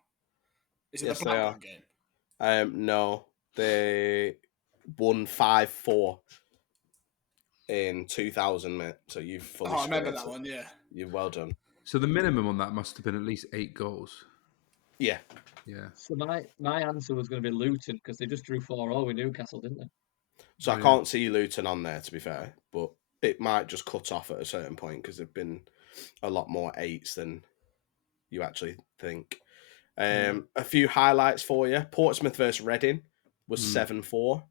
Is it Yes, the they Blackburn are. game? No, they won 5-4 in 2000, mate. So you've fully. Oh, I remember scraped that it. one, yeah. You're well done. So the minimum on that must have been at least 8 goals. Yeah. Yeah. So my answer was going to be Luton because they just drew 4-0 with Newcastle, didn't they? So I Yeah. can't see Luton on there, to be fair, but it might just cut off at a certain point because there've been a lot more 8s than you actually think. A few highlights for you. Portsmouth versus Reading was 7-4.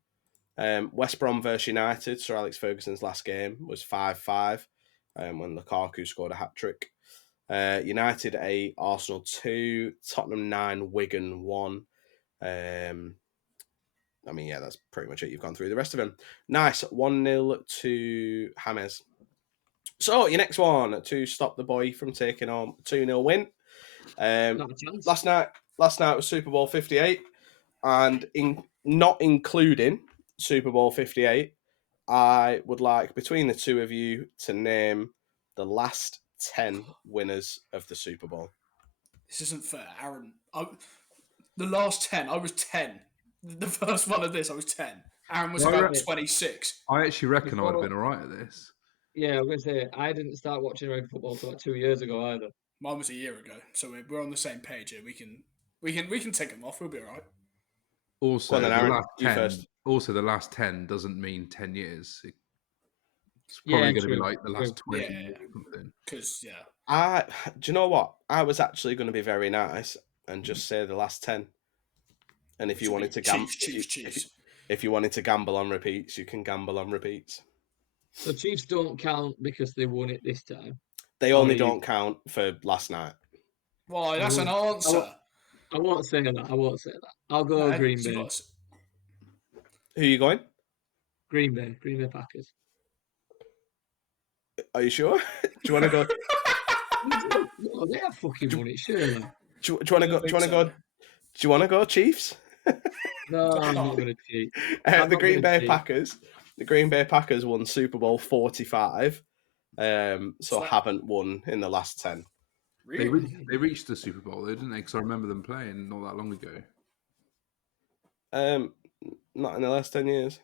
West Brom versus United, Sir Alex Ferguson's last game, was 5-5 when Lukaku scored a hat-trick. United 8, Arsenal 2, Tottenham 9, Wigan 1. I mean, yeah, that's pretty much it. You've gone through the rest of them. Nice. 1-0 to James. So, your next one to stop the boy from taking home 2-0 win. Not a chance. Last night was Super Bowl 58, and not including Super Bowl 58, I would like between the two of you to name the last 10 winners of the Super Bowl. This isn't fair, Aaron. The last 10, I was 10. The first one of this, I was 10. Aaron was about 26. I actually reckon I'd have been all right at this. Yeah, I was going to say, I didn't start watching American football until like 2 years ago either. Mine was a year ago, so we're on the same page here. We can take them off. We'll be all right. Also, Go on then, Aaron, you the first. last 10 doesn't mean 10 years. It's probably going to be like the last 20 years or something. Because, do you know what? I was actually going to be very nice and just say the last 10. And if you wanted to gamble, if you wanted to gamble on repeats, you can gamble on repeats. So Chiefs don't count because they won it this time. They only don't count for last night. Why? That's an answer. I won't say that. I'll go Green Bay. Who are you going? Green Bay Packers. Are you sure? Do you want to go? No, they have fucking won it, surely. Do you want to go? Do you want to go? Do you want to go Chiefs? No, I'm not going to cheat. The Green Bay Packers. The Green Bay Packers won Super Bowl 45, so haven't won in the last 10. Really? They reached the Super Bowl, though, didn't they? Because I remember them playing not that long ago. Not in the last 10 years.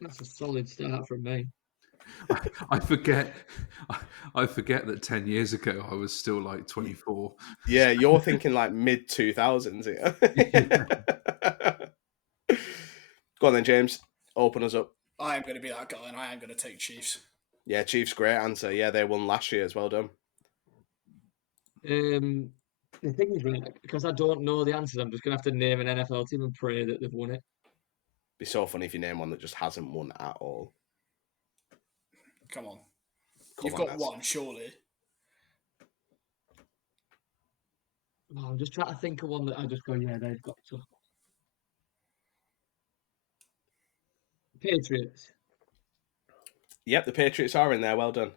That's a solid start from me. I forget that 10 years ago I was still like 24. Yeah, you're thinking like mid 2000s here. Go on then, James. Open us up. I am going to be that guy, and I am going to take Chiefs. Yeah, Chiefs, great answer. Yeah, they won last year as well done. The thing is, right, because I don't know the answers, I'm just going to have to name an NFL team and pray that they've won it. Be so funny if you name one that just hasn't won at all. Come on. You've got one, surely. Oh, I'm just trying to think of one that I just go, yeah, they've got to. Patriots. Yep, the Patriots are in there. Well done.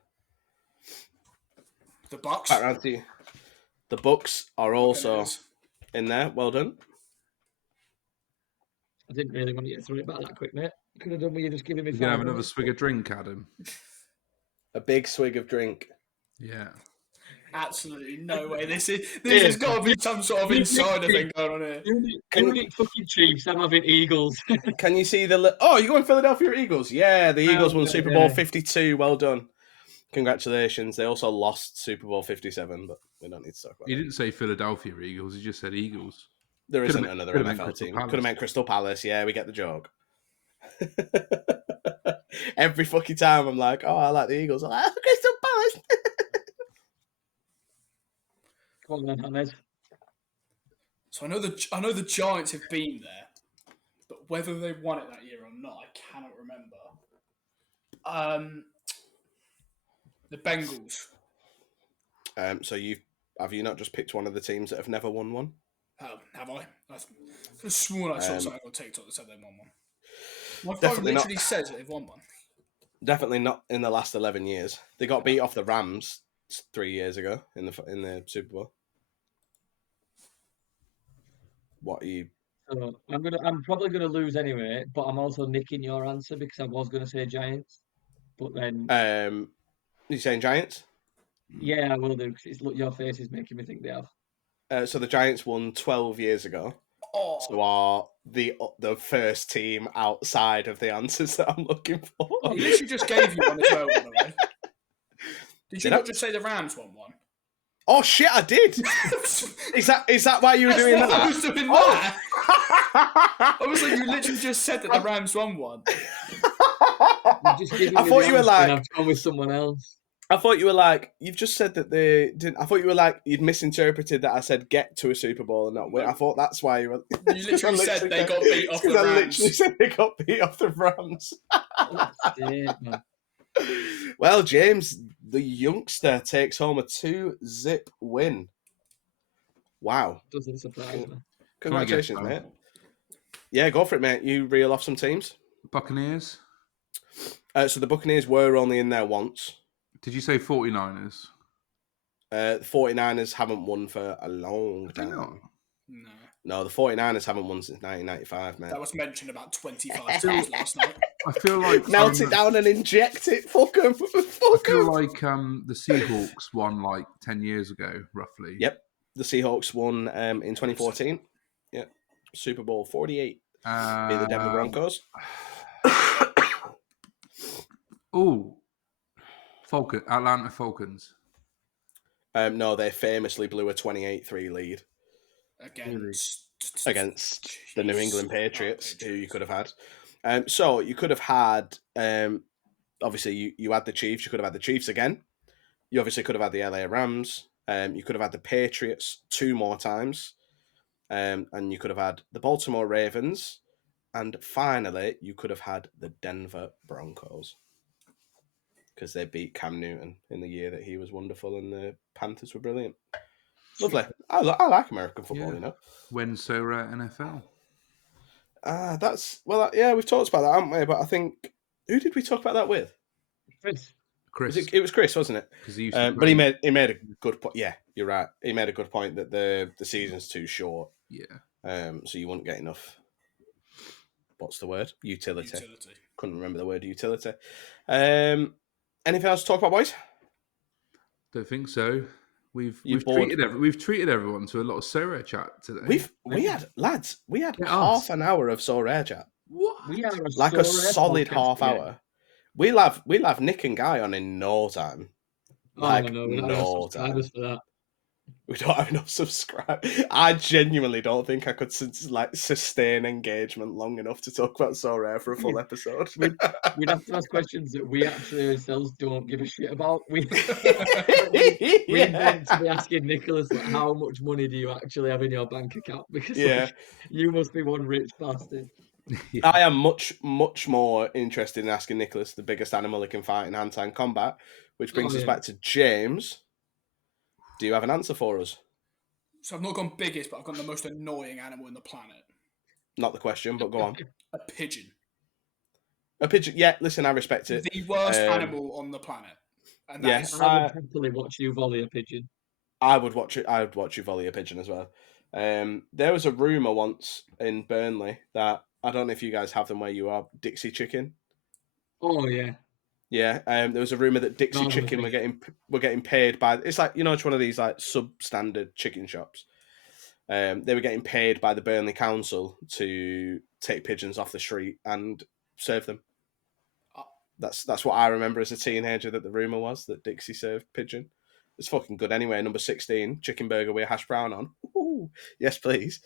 The Bucks. Back round to you. The Bucks are also in there. Well done. I didn't really want you to throw it back that quick, mate. Could have done with you just giving me. You can have another swig of drink, Adam. A big swig of drink. Yeah. Absolutely no way. This has got to be some sort of insider thing going on here. You need fucking Chiefs. I'm having Eagles. Can you see the? Oh, you're going Philadelphia Eagles. Yeah, the Eagles won Super Bowl 52. Well done. Congratulations. They also lost Super Bowl 57, but we don't need to talk about He didn't say Philadelphia Eagles. He just said Eagles. There isn't another NFL team. Could have meant Crystal Palace. Yeah, we get the joke. Every fucking time I'm like, oh, I like the Eagles. I'm like, oh, Crystal Palace. Come on then, Ahmed. So I know the Giants have been there, but whether they won it that year or not, I cannot remember. The Bengals. So have you not just picked one of the teams that have never won one? Have I? I sworn I saw something on TikTok that said they won one. My phone Definitely literally not. says that they've won one. Definitely not in the last 11 years. They got beat off the Rams 3 years ago in the Super Bowl. What are you? I'm probably gonna lose anyway, but I'm also nicking your answer because I was gonna say Giants, but then You saying Giants? yeah, I will do because your face is making me think they have. So the Giants won 12 years ago. Oh. So are the first team outside of the answers that I'm looking for. I literally just gave you one as well, by the way. Did you not just say the Rams won one? Oh shit, I did. Is that why you were doing that? I was doing that. I was like, you literally just said that the Rams won one. I thought you were like, I've gone with someone else. I thought you were like, you've just said that they didn't. I thought you were like, you'd misinterpreted that I said get to a Super Bowl and not win. I thought that's why you were. You literally said they got beat off the Rams. I literally said they got beat off the Rams. Well, James, the youngster, takes home a 2-0 win. Wow. Doesn't surprise me. Congratulations, mate. Yeah, go for it, mate. You reel off some teams. Buccaneers. So the Buccaneers were only in there once. Did you say 49ers? The 49ers haven't won for a long Have they not? time. No. No, the 49ers haven't won since 1995, mate. That was mentioned about 25 times last night. I feel like Melt it down and inject it. Fuck them. I Fuck feel 'em. like the Seahawks won like 10 years ago, roughly. Yep. The Seahawks won in 2014. Yep. Super Bowl 48. Beat the Denver Broncos. Oh, Atlanta Falcons. No, they famously blew a 28-3 lead against the New England Patriots, who you could have had. So you could have had, obviously, you had the Chiefs. You could have had the Chiefs again. You obviously could have had the LA Rams. You could have had the Patriots 2 more times. And you could have had the Baltimore Ravens. And finally, you could have had the Denver Broncos. Because they beat Cam Newton in the year that he was wonderful and the Panthers were brilliant. Lovely. I like American football, you know. When Sorare NFL. Yeah, we've talked about that, haven't we? But I think, who did we talk about that with? Chris. It was Chris, wasn't it? Because he used to but he made a good point. Yeah, you're right. He made a good point that the season's too short. Yeah. So you wouldn't get enough. What's the word? Utility. Couldn't remember the word utility. Anything else to talk about, boys? Don't think so. We've treated everyone to a lot of Sorare chat today. We had Get half us. an hour of Sorare chat. What? We are Like a Sorare solid podcast half today. hour. We'll have Nick and Guy on in no time. Like no, we don't have no subscribers for that. We don't have enough subscribers. I genuinely don't think I could sustain engagement long enough to talk about Sorare for a full episode. We'd have to ask questions that we actually ourselves don't give a shit about. We'd want to be asking Nicholas, like, how much money do you actually have in your bank account? Because you must be one rich bastard. I am much, much more interested in asking Nicholas the biggest animal he can fight in hand-to-hand combat, which brings us back to James. Do you have an answer for us? So I've not gone biggest, but I've gone the most annoying animal in the planet. Not the question, but go on. A pigeon. A pigeon. Yeah, listen, I respect it. The worst animal on the planet. And yes, I would happily watch you volley a pigeon. I would watch it. I would watch you volley a pigeon as well. There was a rumor once in Burnley that, I don't know if you guys have them where you are, Dixie chicken. Oh yeah. Yeah, there was a rumor that Dixie chicken were getting paid by. It's like, you know, it's one of these like substandard chicken shops. They were getting paid by the Burnley Council to take pigeons off the street and serve them. That's what I remember as a teenager. That the rumor was that Dixie served pigeon. It's fucking good anyway. Number 16, chicken burger with a hash brown on. Ooh, yes, please.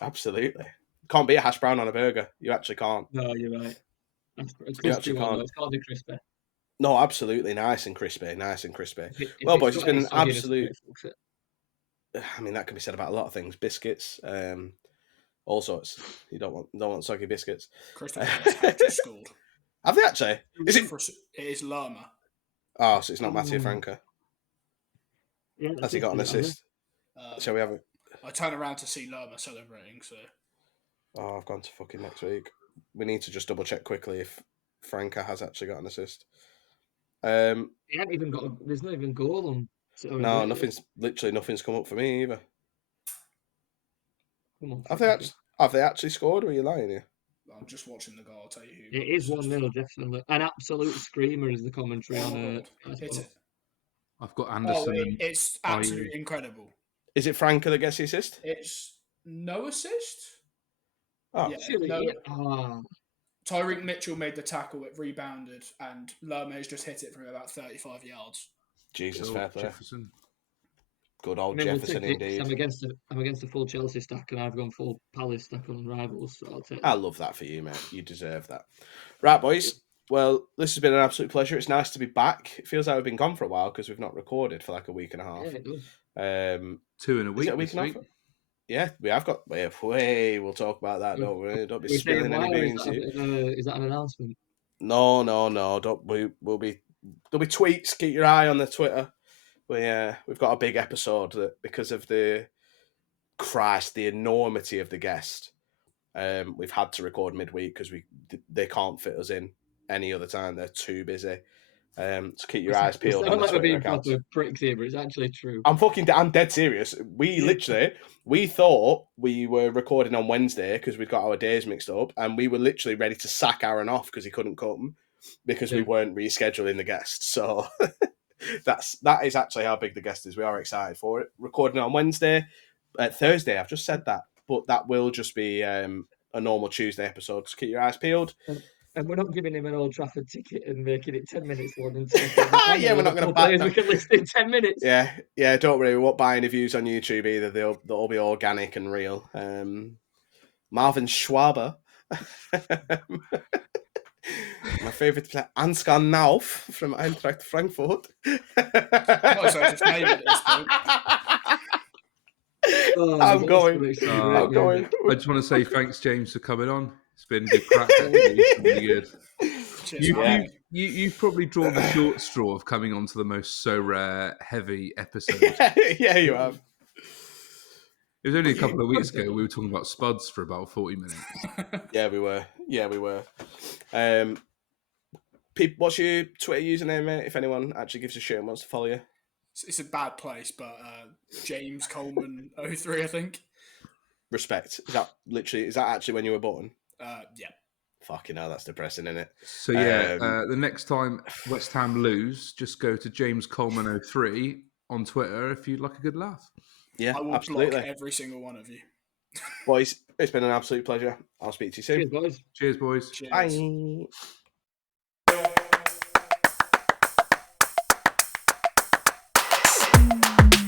Absolutely. Can't be a hash brown on a burger. You actually can't. No, you're right. You actually can't. It's got to be crispy. No, absolutely nice and crispy. Well, boys, it's been an absolute. I mean, that can be said about a lot of things. Biscuits, all sorts. You don't want soggy biscuits. Crystal Palace scored. Have they actually? Is it? It is Lerma. Oh, so it's not Mattia Franca. Yeah, Has he got an assist? Shall we have it? I turn around to see Lerma celebrating. So. Oh, I've gone to fucking next week. We need to just double check quickly if Franca has actually got an assist. He hasn't even got. There's not even goal on. No, nothing's come up for me either. Come on, have they actually scored? Or are you lying here? I'm just watching the goal. I'll tell you who. It is 1-0, definitely. An absolute screamer is the commentary on it. I've got Anderson. It's absolutely incredible. Is it Franca that gets the assist? It's no assist. Oh, yeah, Tyreek Mitchell made the tackle, it rebounded, and Lerma's just hit it from about 35 yards. Jesus, fair play. Jefferson. Good old Jefferson, indeed. I'm against a full Chelsea stack, and I've gone full Palace stack on rivals, so I'll take that. I love that for you, mate. You deserve that. Right, boys. Well, this has been an absolute pleasure. It's nice to be back. It feels like we've been gone for a while because we've not recorded for like a week and a half. Yeah, it does. 2 in a week. Is it a week and a half? Yeah, we have got. We'll talk about that, don't we? Don't be spilling any beans. Is that an announcement? No. Don't. There'll be tweets. Keep your eye on the Twitter. We've got a big episode that, because of the enormity of the guest, We've had to record midweek because they can't fit us in any other time. They're too busy. So keep your eyes We peeled on sound the like we're Twitter being accounts. proper pricks here, but it's actually true. I'm dead serious. We thought we were recording on Wednesday because we'd got our days mixed up, and we were literally ready to sack Aaron off because he couldn't come because we Yeah. weren't rescheduling the guest. So that is actually how big the guest is. We are excited for it. Recording on Thursday. I've just said that, but that will just be a normal Tuesday episode. So keep your eyes peeled. And we're not giving him an Old Trafford ticket and making it 10 minutes long and taking that Yeah, we're not going to buy players we can list in 10 minutes. Yeah, don't worry. We won't buy any views on YouTube either. They'll all be organic and real. Marvin Schwaber. My favourite player, Ansgar Nauf from Eintracht Frankfurt. Might as well just name it at this point. I'm going. I just want to say thanks, James, for coming on. It's been good crack. It's really good. Cheers, You've probably drawn the short straw of coming on to the most so rare heavy episode. Yeah, you have. It was only a couple of weeks ago we were talking about spuds for about 40 minutes. Yeah, we were. What's your Twitter username, mate? If anyone actually gives a shit and wants to follow you. It's a bad place, but James Coleman 03, I think. Respect. Is that actually when you were born? Yeah. Fucking hell, that's depressing, isn't it? So the next time West Ham lose, just go to James Coleman 03 on Twitter if you'd like a good laugh. Yeah, I will absolutely. block every single one of you. Boys, it's been an absolute pleasure. I'll speak to you soon. Cheers, boys. Cheers, boys. Cheers. Bye.